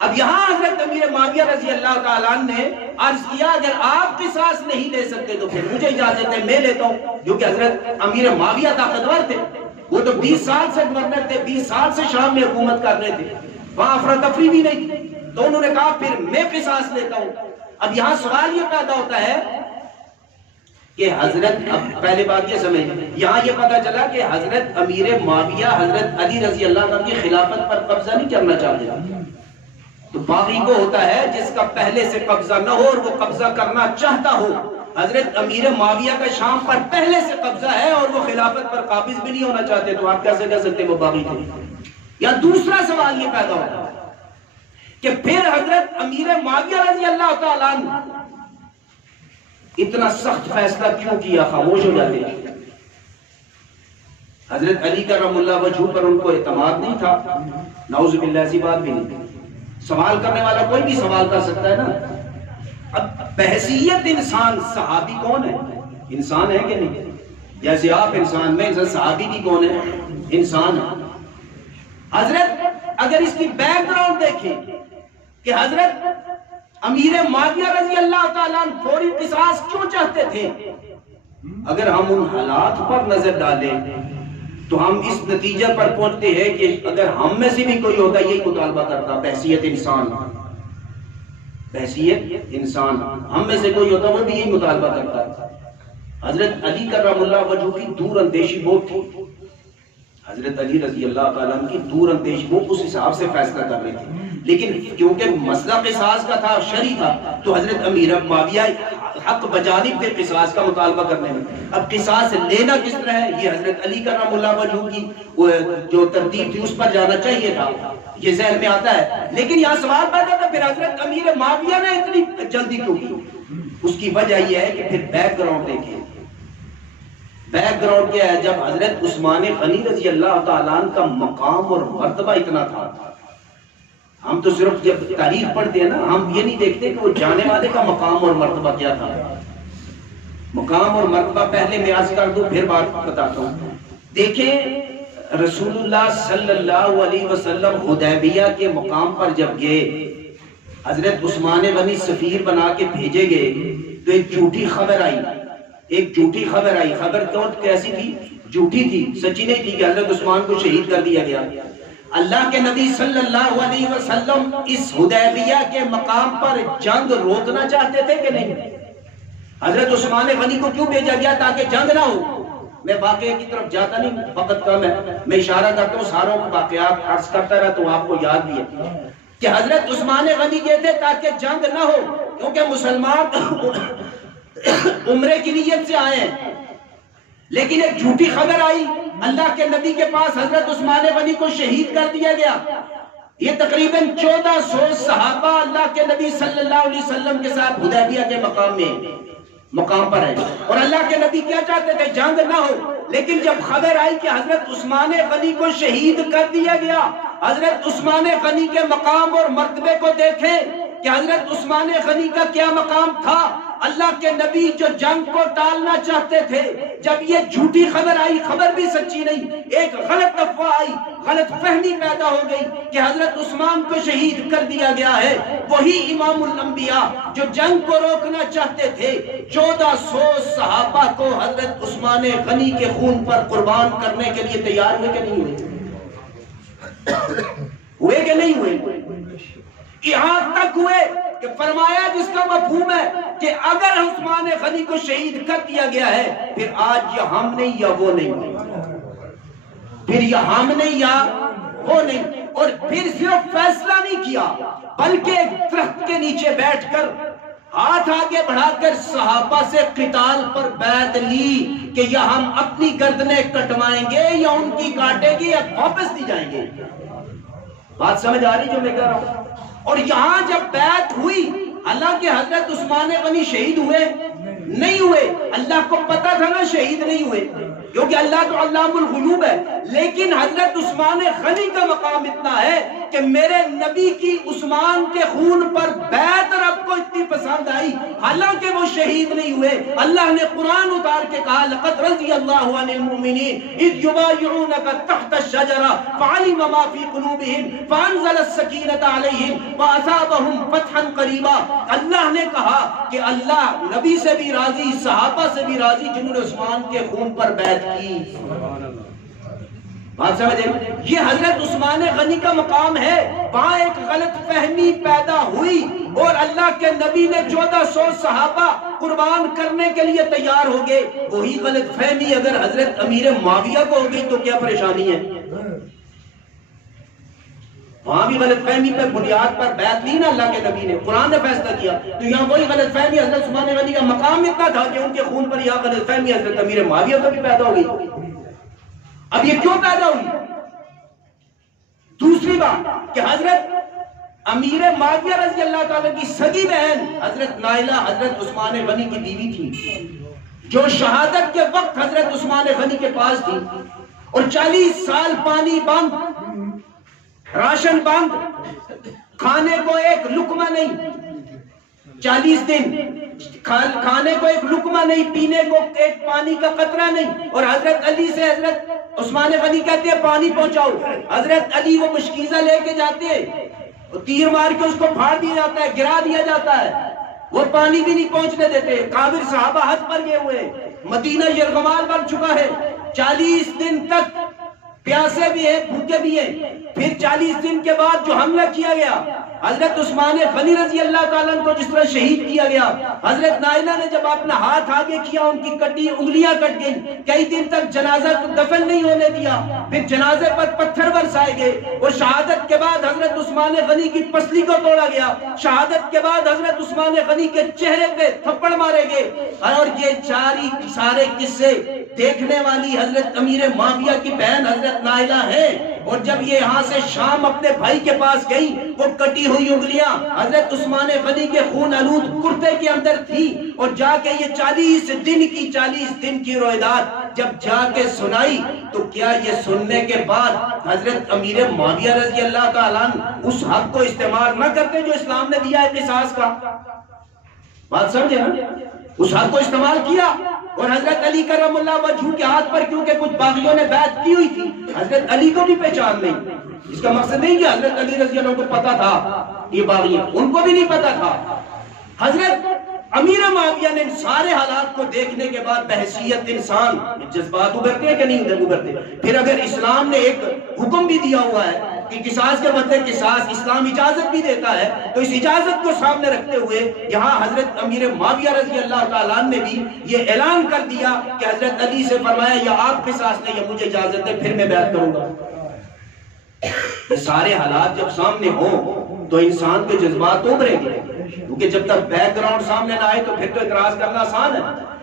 اب یہاں حضرت امیر معاویہ رضی اللہ تعالیٰ عنہ نے عرض کیا اگر آپ قصاص نہیں لے سکتے تو پھر مجھے اجازت ہے، میں لیتا ہوں، جو کہ حضرت امیر معاویہ طاقتور تھے، وہ تو 20 سال سے گورنر تھے، 20 سال سے شام میں حکومت کر رہے تھے، وہاں افراتفری بھی نہیں تھی، تو انہوں نے کہا پھر میں قصاص لیتا ہوں۔ اب یہاں سوال یہ پیدا ہوتا ہے کہ حضرت، اب پہلے بات یہ سمجھ، یہاں یہ پتا چلا کہ حضرت امیر معاویہ حضرت علی رضی اللہ عنہ کی خلافت پر قبضہ نہیں کرنا چاہتے، تو باقی کو ہوتا ہے جس کا پہلے سے قبضہ نہ ہو اور وہ قبضہ کرنا چاہتا ہو۔ حضرت امیر معاویہ کا شام پر پہلے سے قبضہ ہے اور وہ خلافت پر قابض بھی نہیں ہونا چاہتے، تو آپ کیسے کہہ سکتے وہ باقی تھے؟ یا دوسرا سوال یہ پیدا ہوتا ہے کہ پھر حضرت امیر معاویہ رضی اللہ تعالیٰ عنہ اتنا سخت فیصلہ کیوں کیا، خاموش ہو جاتے ہیں؟ حضرت علی کرم اللہ وجہہ پر ان کو اعتماد نہیں تھا، نعوذ باللہ، ایسی بات بھی نہیں، سوال کرنے والا کوئی بھی سوال کر سکتا ہے نا۔ اب بحیثیت انسان، صحابی کون ہے؟ انسان ہے کہ نہیں؟ جیسے آپ انسان، میں انسان، صحابی بھی کون ہے؟ انسان ہے۔ حضرت اگر اس کی بیک گراؤنڈ دیکھیں کہ حضرت امیر معاویہ رضی اللہ تعالیٰ عنہ فوری قصاص کیوں چاہتے تھے، اگر ہم ان حالات پر نظر ڈالیں تو ہم اس نتیجہ پر پہنچتے ہیں کہ اگر ہم میں سے بھی کوئی ہوتا یہی مطالبہ کرتا، بحیثیت انسان، بحیثیت انسان، ہم میں سے کوئی ہوتا وہ بھی یہی مطالبہ کرتا۔ حضرت علی کرم اللہ وجہہ کی دور اندیشی بہت تھی، حضرت علی رضی اللہ تعالیٰ عنہ کی دور اندیشی، وہ اس حساب سے فیصلہ کر رہے تھے، لیکن کیونکہ مسئلہ قصاص کا تھا، شرعی تھا، تو حضرت امیر معاویہ حق بجانب تھے قصاص کا مطالبہ کرنے میں۔ اب قصاص لینا کس طرح ہے، یہ حضرت علی کرم اللہ وجہہ کی جو ترتیب تھی اس پر جانا چاہیے تھا، یہ ذہن میں آتا ہے۔ لیکن یہاں سوال پیدا تھا پھر حضرت امیر معاویہ نے اتنی جلدی کیوں کی؟ اس کی وجہ یہ ہے کہ پھر بیک گراؤنڈ دیکھیں، بیک گراؤنڈ کیا ہے؟ جب حضرت عثمان غنی رضی اللہ تعالیٰ عنہ کا مقام اور مرتبہ اتنا تھا، ہم تو صرف جب تاریخ پڑھتے ہیں نا، ہم یہ نہیں دیکھتے کہ وہ جانے والے کا مقام اور مرتبہ کیا تھا۔ مقام اور مرتبہ پہلے میں عرض کر دوں پھر بات بتاتا ہوں۔ دیکھیں رسول اللہ صلی اللہ علیہ وسلم حدیبیہ کے مقام پر جب گئے، حضرت عثمان غنی سفیر بنا کے بھیجے گئے تو ایک جھوٹی خبر آئی، ایک جھوٹی خبر آئی۔ خبر کیسی تھی؟ جھوٹی تھی، سچی نہیں تھی کہ حضرت عثمان کو شہید کر دیا گیا۔ اللہ کے نبی صلی اللہ علیہ وسلم اس حدیبیہ کے مقام پر جنگ روکنا چاہتے تھے کہ نہیں؟ حضرت عثمان غنی کو کیوں بھیجا گیا؟ تاکہ جنگ نہ ہو۔ میں واقعے کی طرف جاتا نہیں، وقت کم ہے، میں اشارہ کرتا ہوں، ساروں واقعات عرض کرتا رہا تو آپ کو یاد بھی ہے کہ حضرت عثمان غنی گئے تھے تاکہ جنگ نہ ہو، کیونکہ مسلمان عمرے کی نیت سے آئے ہیں۔ لیکن ایک جھوٹی خبر آئی، اللہ کے نبی کے پاس حضرت عثمان غنی کو شہید کر دیا گیا۔ یہ تقریباً 1400 صحابہ اللہ کے نبی صلی اللہ علیہ وسلم کے ساتھ حدیبیہ کے مقام پر ہے، اور اللہ کے نبی کیا چاہتے تھے؟ جنگ نہ ہو۔ لیکن جب خبر آئی کہ حضرت عثمان غنی کو شہید کر دیا گیا، حضرت عثمان غنی کے مقام اور مرتبے کو دیکھیں کہ حضرت عثمان غنی کا کیا مقام تھا۔ اللہ کے نبی جو جنگ کو ٹالنا چاہتے تھے، جب یہ جھوٹی خبر آئی، خبر بھی سچی نہیں، ایک غلط افواہ آئی، غلط فہمی پیدا ہو گئی کہ حضرت عثمان کو شہید کر دیا گیا ہے، وہی امام الانبیاء جو جنگ کو روکنا چاہتے تھے 1400 صحابہ کو حضرت عثمان غنی کے خون پر قربان کرنے کے لیے تیار ہوئے کہ نہیں ہوئے کہ نہیں ہوئے؟ یہاں تک ہوئے کہ فرمایا جس کا مفہوم ہے کہ اگر عثمان غنی کو شہید کر دیا گیا ہے، پھر آج یا ہم نہیں یا وہ نہیں، پھر یا ہم نہیں یا وہ نہیں۔ اور پھر صرف فیصلہ نہیں کیا بلکہ ایک درخت کے نیچے بیٹھ کر ہاتھ آگے بڑھا کر صحابہ سے قتال پر بیعت لی کہ یا ہم اپنی گردنیں کٹوائیں گے یا ان کی کاٹیں گے یا واپس نہیں جائیں گے۔ بات سمجھ آ رہی جو میں کہہ رہا ہوں؟ اور یہاں جب بیعت ہوئی، حالانکہ حضرت عثمان غنی شہید ہوئے نہیں ہوئے، اللہ کو پتا تھا نا شہید نہیں ہوئے، کیونکہ اللہ تو علام الغیوب ہے، لیکن حضرت عثمان غنی کا مقام اتنا ہے کہ میرے نبی کی عثمان کے خون پر بیعت رب کو اتنی پسند آئی، حالانکہ وہ شہید نہیں ہوئے۔ اللہ نے قرآن اتار کے کہا لقد رضی اللہ عن المؤمنین اذ یبایعونک تحت الشجرہ فعلم ما فی قلوبہم فانزل السکینۃ علیہم واصابہم فتحا قریبا۔ اللہ نے کہا کہ اللہ نبی سے بھی راضی، صحابہ سے بھی راضی جنہوں نے عثمان کے خون پر بیعت کی۔ بات سمجھے؟ یہ حضرت عثمان غنی کا مقام ہے۔ وہاں ایک غلط فہمی پیدا ہوئی اور اللہ کے نبی نے 1400 صحابہ قربان کرنے کے لیے تیار ہو گئے۔ وہی غلط فہمی اگر حضرت امیر معاویہ کو ہو گئی تو کیا پریشانی ہے؟ وہاں بھی غلط فہمی پر بنیاد پر بیعت لی نا اللہ کے نبی نے، قرآن نے فیصلہ کیا، تو یہاں وہی غلط فہمی حضرت عثمان غنی کا مقام اتنا تھا کہ ان کے خون پر یہاں غلط فہمی حضرت امیر معاویہ کو بھی پیدا ہو گئی۔ اب یہ کیوں پیدا ہوئی؟ دوسری بات کہ حضرت امیر معاویہ رضی اللہ تعالیٰ کی سگی بہن حضرت نائلہ حضرت عثمان غنی کی بیوی تھی، جو شہادت کے وقت حضرت عثمان غنی کے پاس تھی، اور 40 سال پانی بند، راشن بند، کھانے کو ایک لقمہ نہیں، 40 دن کھانے کو ایک لقمہ نہیں، پینے کو ایک پانی کا قطرہ نہیں، اور حضرت علی سے حضرت عثمان غنی کہتے ہیں پانی پہنچاؤ، حضرت علی وہ مشکیزہ لے کے جاتے ہیں، تیر مار کے اس کو پھاڑ دیا جاتا ہے، گرا دیا جاتا ہے، وہ پانی بھی نہیں پہنچنے دیتے۔ کافر صحابہ حد پر گئے ہوئے، مدینہ یرغمال بن چکا ہے، 40 دن تک پیاسے بھی ہیں، بھوکے بھی ہیں۔ پھر 40 دن کے بعد جو حملہ کیا گیا، حضرت عثمان غنی رضی اللہ تعالیٰ کو جس طرح شہید کیا گیا، حضرت نائلہ نے جب اپنا ہاتھ آگے کیا ان کی کٹی انگلیاں کٹ گئیں، کئی دن تک جنازہ کو دفن نہیں ہونے دیا، پھر جنازے پر پتھر برسائے گئے، اور شہادت کے بعد حضرت عثمان غنی کی پسلی کو توڑا گیا، شہادت کے بعد حضرت عثمان غنی کے چہرے پہ تھپڑ مارے گئے، اور یہ سارے قصے دیکھنے والی حضرت امیر معاویہ کی بہن حضرت نائلہ ہے۔ اور جب یہ یہاں سے شام اپنے بھائی کے پاس گئی، وہ کٹی ہوئی انگلیاں حضرت عثمان غنی کے خون آلود کرتے کے اندر تھی، اور جا کے یہ 40 دن کی روایات جب جا کے سنائی، تو کیا یہ سننے کے بعد حضرت امیر معاویہ رضی اللہ تعالیٰ اس حق کو استعمال نہ کرتے جو اسلام نے دیا ہے قصاص کا؟ بات سمجھے نا؟ اس حق کو استعمال کیا، اور حضرت علی کرم اللہ وجہہ کے ہاتھ پر کیونکہ کچھ باغیوں نے بیعت کی ہوئی تھی، حضرت علی کو بھی پہچان نہیں۔ اس کا مقصد نہیں کہ حضرت علی رضی اللہ عنہ کو پتا تھا یہ باغیاں، ان کو بھی نہیں پتا تھا۔ حضرت امیر معاویہ نے سارے حالات کو دیکھنے کے بعد بحیثیت انسان جذبات ابھرتے ہیں کہ نہیں ابھرتے؟ پھر اگر اسلام نے ایک حکم بھی دیا ہوا ہے کہ قصاص کے بدلے قصاص، اسلام اجازت بھی دیتا ہے، تو اس اجازت کو سامنے رکھتے ہوئے یہاں حضرت امیر معاویہ رضی اللہ تعالیٰ نے بھی یہ اعلان کر دیا کہ حضرت علی سے فرمایا یا آپ قصاص لیں یا مجھے اجازت دیں، پھر میں بیعت کروں گا۔ یہ سارے حالات جب سامنے ہوں تو انسان کے جذبات ابھریں گے، کیونکہ جب تک بیک گراؤنڈ سامنے نہ آئے تو پھر تو اعتراض کرنا آسان ہے۔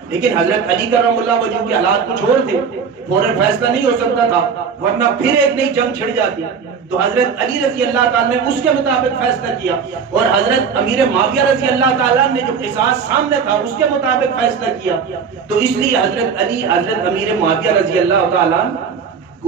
لیکن حضرت علی کرم اللہ وجہہ کے حالات کچھ اور تھے، فوراً فیصلہ نہیں ہو سکتا تھا، ورنہ پھر ایک نئی جنگ چھڑ جاتی۔ تو حضرت علی رضی اللہ تعالیٰ نے اس کے مطابق فیصلہ کیا، اور حضرت امیر معاویہ رضی اللہ تعالیٰ نے جو قصاص سامنے تھا اس کے مطابق فیصلہ کیا۔ تو اس لیے حضرت علی حضرت امیر معاویہ رضی اللہ تعالیٰ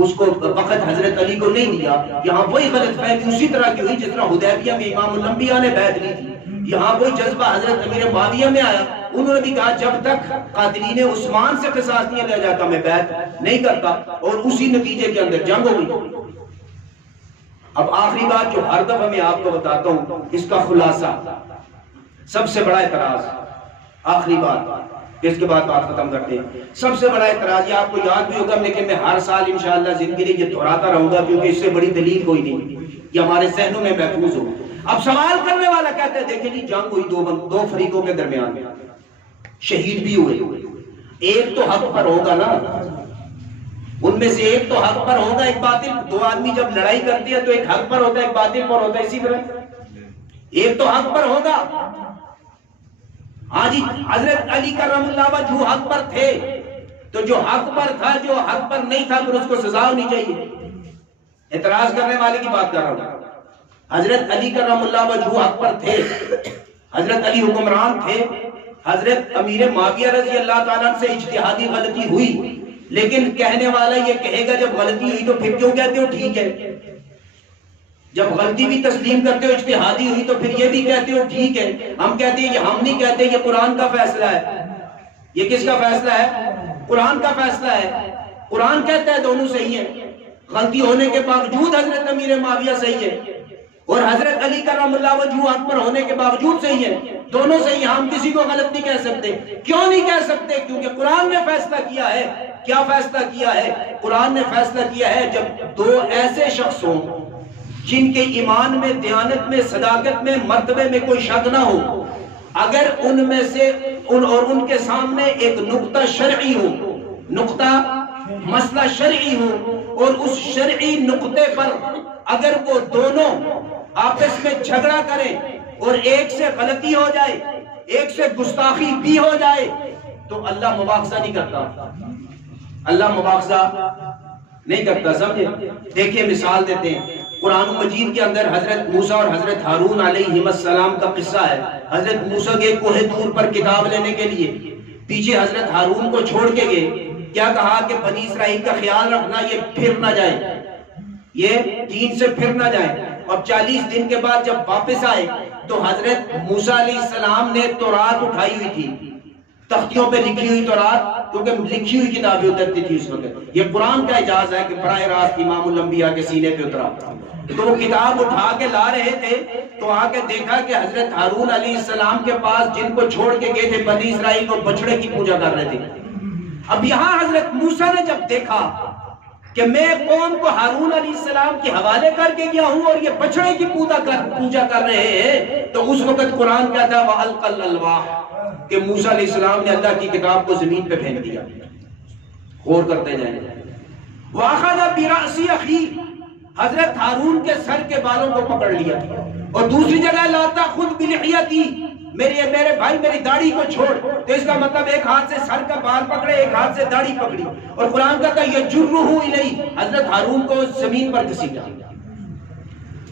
اس کو وقت حضرت علی کو نہیں دیا۔ یہاں وہی غلط فہمی اسی طرح کی ہوئی جس طرح حدیبیہ میں امام الانبیاء نے بیعت لی تھی، یہاں وہی جذبہ حضرت امیر معاویہ میں آیا انہوں نے بھی کہا جب تک قاتلین عثمان سے قصاص نہیں لیا جاتا میں بیعت نہیں کرتا، اور اسی نتیجے کے اندر جنگ ہو گئی۔ اب آخری بات جو ہر دفعہ میں آپ کو بتاتا ہوں، اس کا خلاصہ، سب سے بڑا اعتراض، آخری بات، اس کے بعد بات ختم کرتے ہیں۔ سب سے بڑا اعتراض یہ آپ کو یاد بھی ہوگا، لیکن میں ہر سال انشاءاللہ زندگی یہ دہراتا رہوں گا کیونکہ اس سے بڑی دلیل کوئی نہیں، یہ ہمارے ذہنوں میں محفوظ ہو۔ اب سوال کرنے والا کہتا ہے دیکھیں جی جنگ ہوئی دو فریقوں کے درمیان، شہید بھی ہوئے، ایک تو حق پر ہوگا نا، ان میں سے ایک تو حق پر ہوگا، ایک باطل۔ دو آدمی جب لڑائی کرتی ہے تو ایک حق پر ہوتا ہے ایک باطل پر ہوتا ہے، اسی طرح ایک تو حق پر ہوگا۔ ہاں جی حضرت علی کرم اللہ وجہہ حق پر تھے، تو جو حق پر تھا جو حق پر نہیں تھا پھر اس کو سزا ہونی چاہیے۔ اعتراض کرنے والے کی بات کر رہا ہوں۔ حضرت علی کرم اللہ وجہہ حق پر تھے، حضرت علی حکمران تھے، حضرت امیر معاویہ رضی اللہ تعالیٰ سے اجتہادی غلطی ہوئی، لیکن کہنے والا یہ کہے گا جب غلطی ہوئی تو پھر کیوں کہتے ہو ٹھیک ہے؟ جب غلطی بھی تسلیم کرتے ہو اجتہادی ہوئی تو پھر یہ بھی کہتے ہو ٹھیک ہے۔ ہم کہتے ہیں یہ ہم نہیں کہتے، یہ قرآن کا فیصلہ ہے۔ یہ کس کا فیصلہ ہے؟ قرآن کا فیصلہ ہے۔ قرآن کہتا ہے دونوں صحیح ہیں، غلطی ہونے کے باوجود حضرت امیر معاویہ صحیح ہے اور حضرت علی کرم اللہ وجہہ حق پر ہونے کے باوجود صحیح ہے، دونوں صحیح ہیں۔ ہم کسی کو غلط نہیں کہہ سکتے۔ کیوں نہیں کہہ سکتے؟ کیونکہ قرآن نے فیصلہ کیا ہے۔ کیا فیصلہ کیا ہے؟ قرآن نے فیصلہ کیا ہے جب دو ایسے شخص ہوں جن کے ایمان میں، دیانت میں، صداقت میں، مرتبے میں کوئی شک نہ ہو، اگر ان میں سے ان کے سامنے ایک نقطہ شرعی ہو، نقطہ مسئلہ شرعی ہو، اور اس شرعی نقطے پر اگر وہ دونوں آپس میں جھگڑا کریں اور ایک سے غلطی ہو جائے، ایک سے گستاخی بھی ہو جائے، تو اللہ مواخذہ نہیں کرتا، اللہ مواخذہ نہیں کرتا۔ سمجھے؟ دیکھیں مثال دیتے ہیں، قرآن مجید کے اندر حضرت موسیٰ اور حضرت ہارون علیہ السلام کا قصہ ہے۔ حضرت موسیٰ گئے کوہ طور پر کتاب لینے کے لیے، پیچھے حضرت ہارون کو چھوڑ کے گئے، کیا کہا کہ بنی اسرائیل کا خیال رکھنا یہ پھر نہ جائے، یہ دین سے پھر نہ جائے۔ اور 40 دن کے بعد جب واپس آئے تو حضرت موسیٰ علیہ السلام نے تورات اٹھائی ہوئی تھی، تختیوں پہ لکھی ہوئی تورات، کیونکہ لکھی ہوئی کتابیں اترتی تھی اس وقت۔ یہ قرآن کا اعجاز ہے کہ براہ راست امام الانبیاء کے سینے پہ اترا۔ تو وہ کتاب اٹھا کے لا رہے تھے تو آ کے دیکھا کہ حضرت ہارون علیہ السلام کے پاس جن کو چھوڑ کے گئے تھے بنی اسرائیل کو بچڑے کی پوجا کر رہے تھے۔ اب یہاں حضرت موسیٰ نے جب دیکھا کہ میں قوم کو ہارون علیہ السلام کے حوالے کر کے گیا ہوں اور یہ بچڑے کی پوجا کر رہے ہیں، تو اس وقت قرآن کہتا ہے وَأَلْقَى الْأَلْوَاحَ کہ موسیٰ علیہ السلام نے اللہ کی کتاب کو زمین پہ پھینک دیا۔ غور کرتے جائیں۔ وَأَخَذَ بِرَأْسِ أَخِيهِ حضرت ہارون کے سر کے بالوں کو پکڑ لیا، اور دوسری جگہ لا تأخذ بلحیتی میرے بھائی میری داڑھی کو چھوڑ، تو اس کا مطلب ایک ہاتھ سے سر کا بال پکڑے ایک ہاتھ سے داڑھی پکڑی، اور قرآن کہتا ہے یجرہ الیہ حضرت ہارون کو زمین پر گھسیٹا۔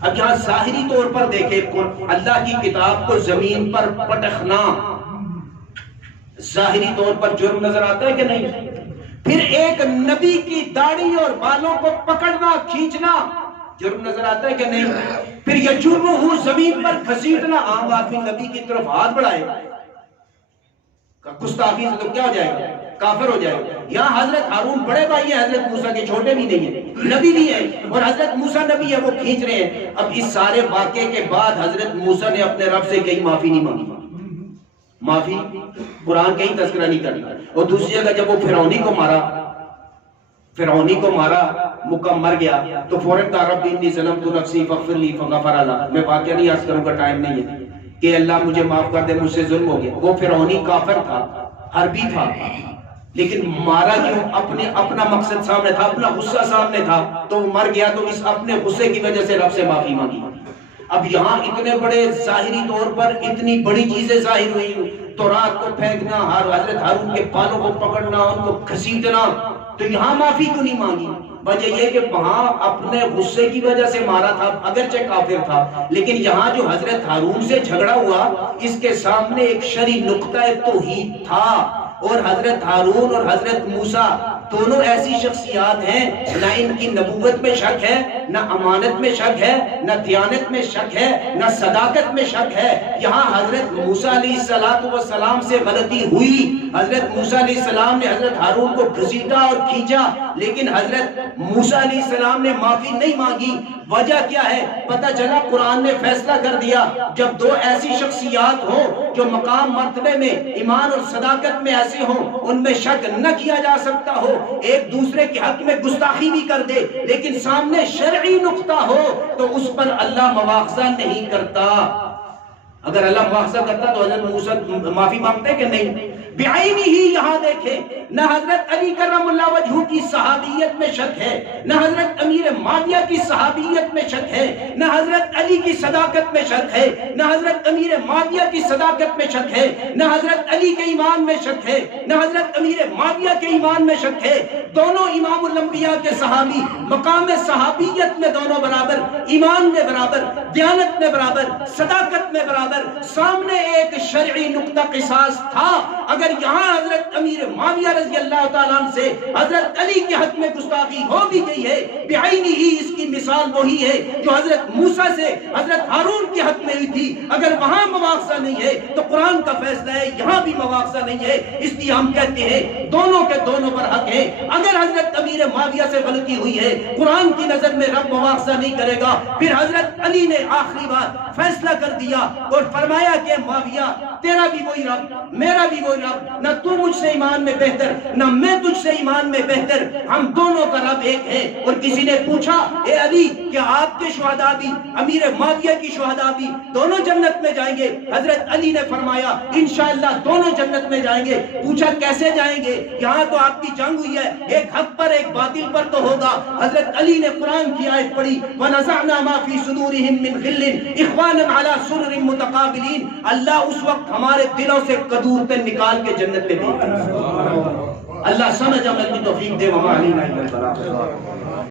اب یہاں ظاہری طور پر دیکھیں اللہ کی کتاب کو زمین پر پٹخنا ظاہری طور پر جرم نظر آتا ہے کہ نہیں؟ پھر ایک نبی کی داڑھی اور بالوں کو پکڑنا کھینچنا جرم نظر آتا ہے کہ نہیں؟ پھر یہ جرم ہو زمین پر گھسیٹنا، عام آدمی نبی کی طرف ہاتھ بڑھائے گستاخی سے تو کیا ہو جائے گا؟ کافر ہو جائے گا۔ یہاں حضرت ہارون بڑے بھائی ہیں، حضرت موسیٰ کے چھوٹے بھی نہیں ہیں، نبی بھی ہیں، اور حضرت موسیٰ نبی ہے وہ کھینچ رہے ہیں۔ اب اس سارے واقعے کے بعد حضرت موسیٰ نے اپنے رب سے کہیں معافی نہیں مانگی، معافی قرآن کہیں تذکرہ نہیں کرنا۔ اور دوسری جگہ جب وہ فرعونی کو مارا مکم مر گیا تو فوراً کہا رب انی ظلمت نفسی فاغفر لی فغفر لی۔ میں واقعہ نہیں عرض کروں گا، ٹائم نہیں ہے، کہ اللہ مجھے معاف کر دے، مجھ سے ظلم ہو گیا۔ وہ فرعونی کافر تھا، حربی تھا، لیکن مارا کیوں؟ اپنا مقصد سامنے تھا، اپنا غصہ سامنے تھا، تو وہ مر گیا، تو اس اپنے غصے کی وجہ سے رب سے معافی مانگی۔ اب یہاں اتنے بڑے ظاہری طور پر اتنی بڑی چیزیں ظاہر ہوئی، تورات کو پھینکنا، حضرت ہارون کے بالوں کو پکڑنا، ان کو گھسیٹنا، تو یہاں معافی کیوں نہیں مانگی؟ وجہ یہ کہ وہاں اپنے غصے کی وجہ سے مارا تھا، اگرچہ کافر تھا، لیکن یہاں جو حضرت ہارون سے جھگڑا ہوا اس کے سامنے ایک شرعی نقطہ توحید تھا، اور حضرت ہارون اور حضرت موسیٰ دونوں ایسی شخصیات ہیں نہ ان کی نبوت میں شک ہے، نہ امانت میں شک ہے، نہ دیانت میں شک ہے، نہ صداقت میں شک ہے۔ یہاں حضرت موسیٰ علیہ السلام سے غلطی ہوئی، حضرت موسیٰ علیہ السلام نے حضرت ہارون کو گھسیٹا اور کھینچا، لیکن حضرت موسیٰ علیہ السلام نے معافی نہیں مانگی۔ وجہ کیا ہے؟ پتہ چلا قرآن نے فیصلہ کر دیا جب دو ایسی شخصیات ہوں جو مقام مرتبے میں ایمان اور صداقت میں ایسے ہوں، ان میں شک نہ کیا جا سکتا ہو، ایک دوسرے کے حق میں گستاخی بھی کر دے لیکن سامنے شرعی نقطہ ہو تو اس پر اللہ مواخذہ نہیں کرتا۔ اگر اللہ مواخذہ کرتا تو حضرت موسیٰ معافی مانگتے کہ نہیں؟ بعینی ہی یہاں دیکھیں، نہ حضرت علی کرم اللہ وجہہ کی صحابیت میں شک ہے، نہ حضرت امیر معاویہ کی صحابیت میں شک ہے، نہ حضرت علی کی صداقت میں شک ہے، نہ حضرت امیر معاویہ کی صداقت میں شک ہے، نہ حضرت علی کے ایمان میں شک ہے، نہ حضرت امیر معاویہ کے ایمان میں شک ہے۔ دونوں امام الانبیاء کے صحابی، مقام صحابیت میں دونوں برابر، ایمان میں برابر، دیانت میں برابر، صداقت میں برابر۔ سامنے ایک شرعی نقطہ قصاص تھا، اگر یہاں حضرت امیر معاویہ رضی اللہ تعالیٰ عنہ سے حضرت علی کے حق میں گستاخی ہو بھی گئی ہے، بعینی ہی اس کی مثال وہی ہے جو حضرت موسیٰ سے حضرت ہارون کے حق میں ہوئی تھی۔ اگر وہاں مواخذہ نہیں ہے تو قرآن کا فیصلہ ہے یہاں بھی مواخذہ نہیں ہے، اس لیے ہم کہتے ہیں دونوں کے دونوں پر حق ہے۔ اگر حضرت امیر معاویہ سے غلطی ہوئی ہے، قرآن کی نظر میں رب مواخذہ نہیں کرے گا۔ پھر حضرت علی نے آخری بار فیصلہ کر دیا اور فرمایا کہ معاویہ تیرا بھی وہی رب، میرا بھی وہی رب، نہ تو مجھ سے ایمان میں بہتر نہ میں تجھ سے ایمان میں بہتر، ہم دونوں کا رب ایک ہے۔ اور کسی نے پوچھا اے علی کیا آپ کے شہداء بھی، امیر معاویہ کی شہداء بھی دونوں جنت میں جائیں گے؟ حضرت علی نے فرمایا انشاءاللہ دونوں جنت میں جائیں گے۔ پوچھا کیسے جائیں گے؟ یہاں تو آپ کی جنگ ہوئی ہے، ایک حق پر ایک باطل پر تو ہوگا۔ حضرت علی نے قرآن کی آیت پڑھی وَنَزَعْنَا مَا فِي صُدُورِهِم مِّن غِلٍّ إِخْوَانًا عَلَى سُرُرٍ مُتَقَابِلِينَ۔ اللہ اس وقت ہمارے دلوں سے قدورتیں نکال کے جنت میں بھیجتا ہے۔ اللہ سمجھ عمل کی توفیق دے، وما علینا الا البلاغ۔